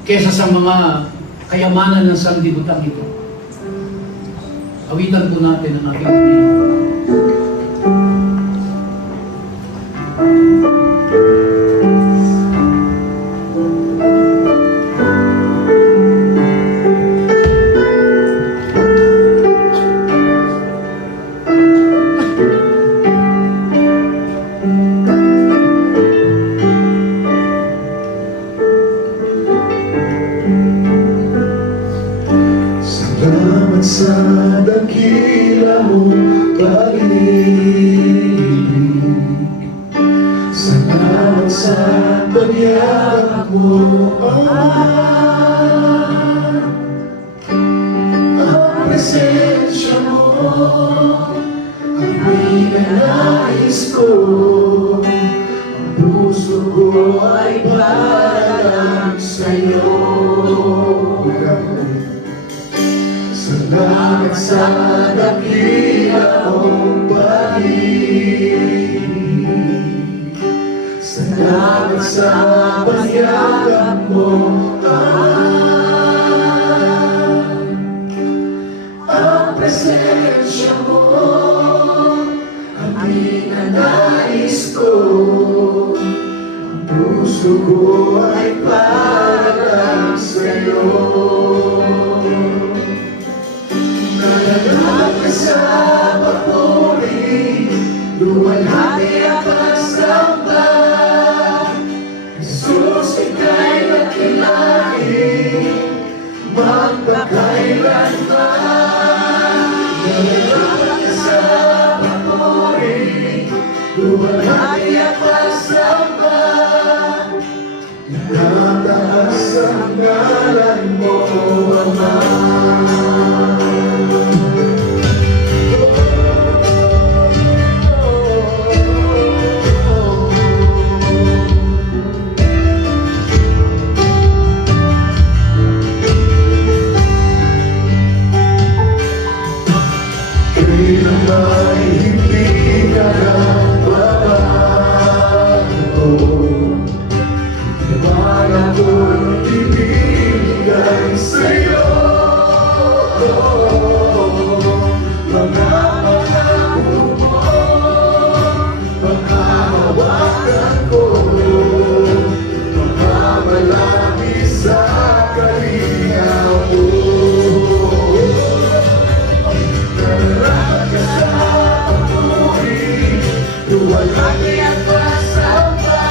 kesa sa mga kayamanan ng sanlibutan ito. Awitan po natin ang ating Panginoon. Salamat sa dakila mong pag-ibig. Salamat sa pagyakap mo, ang presensya mo, ang pinanais ko. Ang puso ko ay para lang sa'yo. Salamat sa dakila mong pag-ibig. Salamat sa pagyakap mo, ang presensya mo, ang pinanais ko. Ang puso ko ay para lang sa'yo. Nalalag ka sa papuri, luwalhati ang pagsamba. Jesus, ika'y nakilain, magpakailanman. Nalalag ka sa papuri, luwalhati ang pagsamba. Natataas ang ngalan mo, Ama. Kailan ba'y hindi ka nagbabago? Tiwala ko'y ibibigay sa'yo. Mga pangako mo, pagkahawakan ko, makamalaki sa kalinga mo. Nararat ka sa papuri, luwalhati ang pagsamba.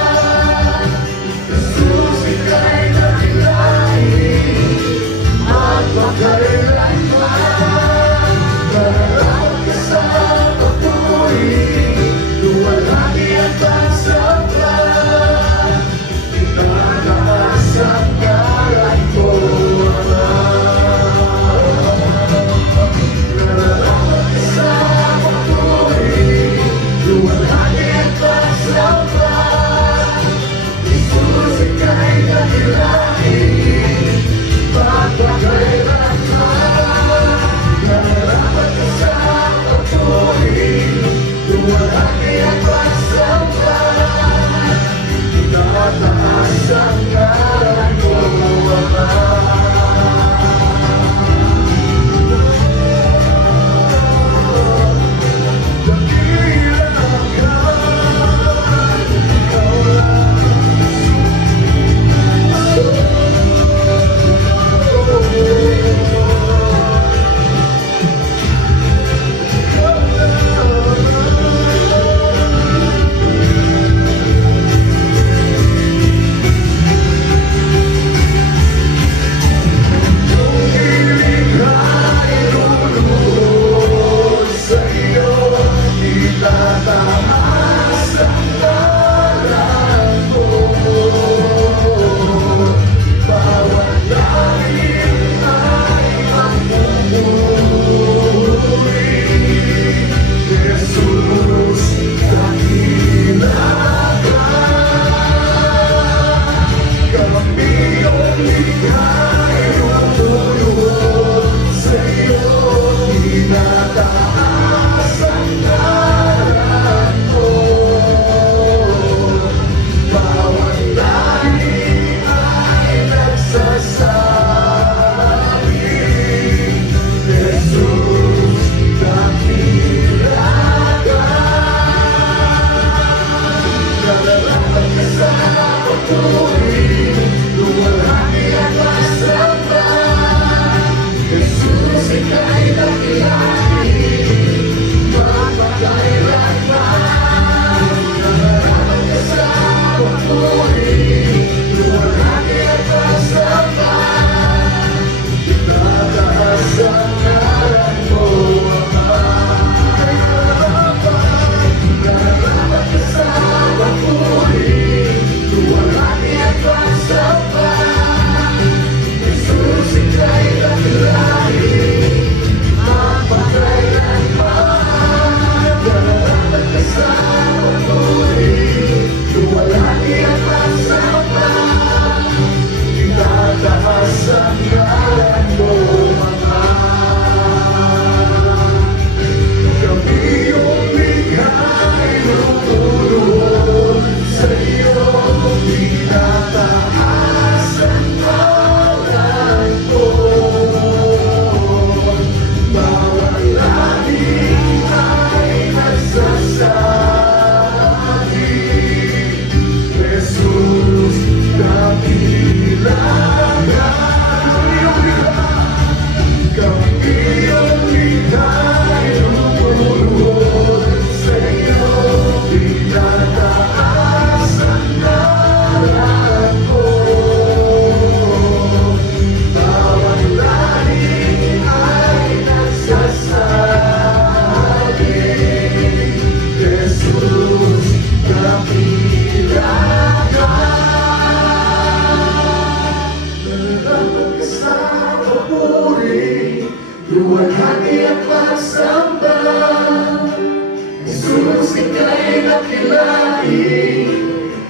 Jesus, ika'y nakilain, magpakailanman. Nararat ka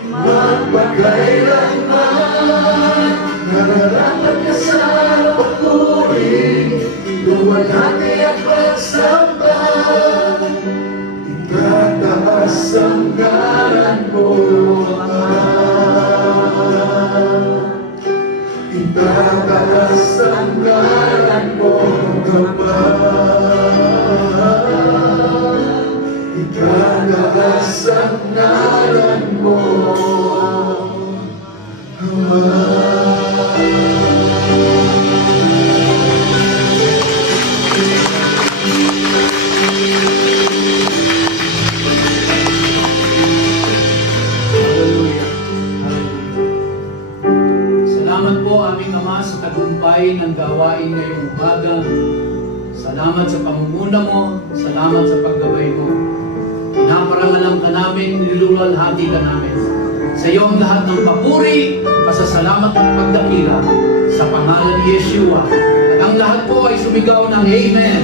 magpakailanman. Nararapat ka sa papuri, luwalhati at pagsamba. Itataas ang ngalan mo, itataas ang ngalan mo, Ama. Itataas ang ngalan mo, Ama. Hallelujah. Salamat po aming Ama sa tagumpay ng gawain ngayong umaga. Salamat sa pangunguna mo, salamat sa paggabay mo. Pinaparangalan ka namin, niluluwalhati ka namin. Sa iyo ang lahat ng papuri, pasasalamat at pagdakila sa pangalan ni Yeshua. At ang lahat po ay sumigaw ng Amen.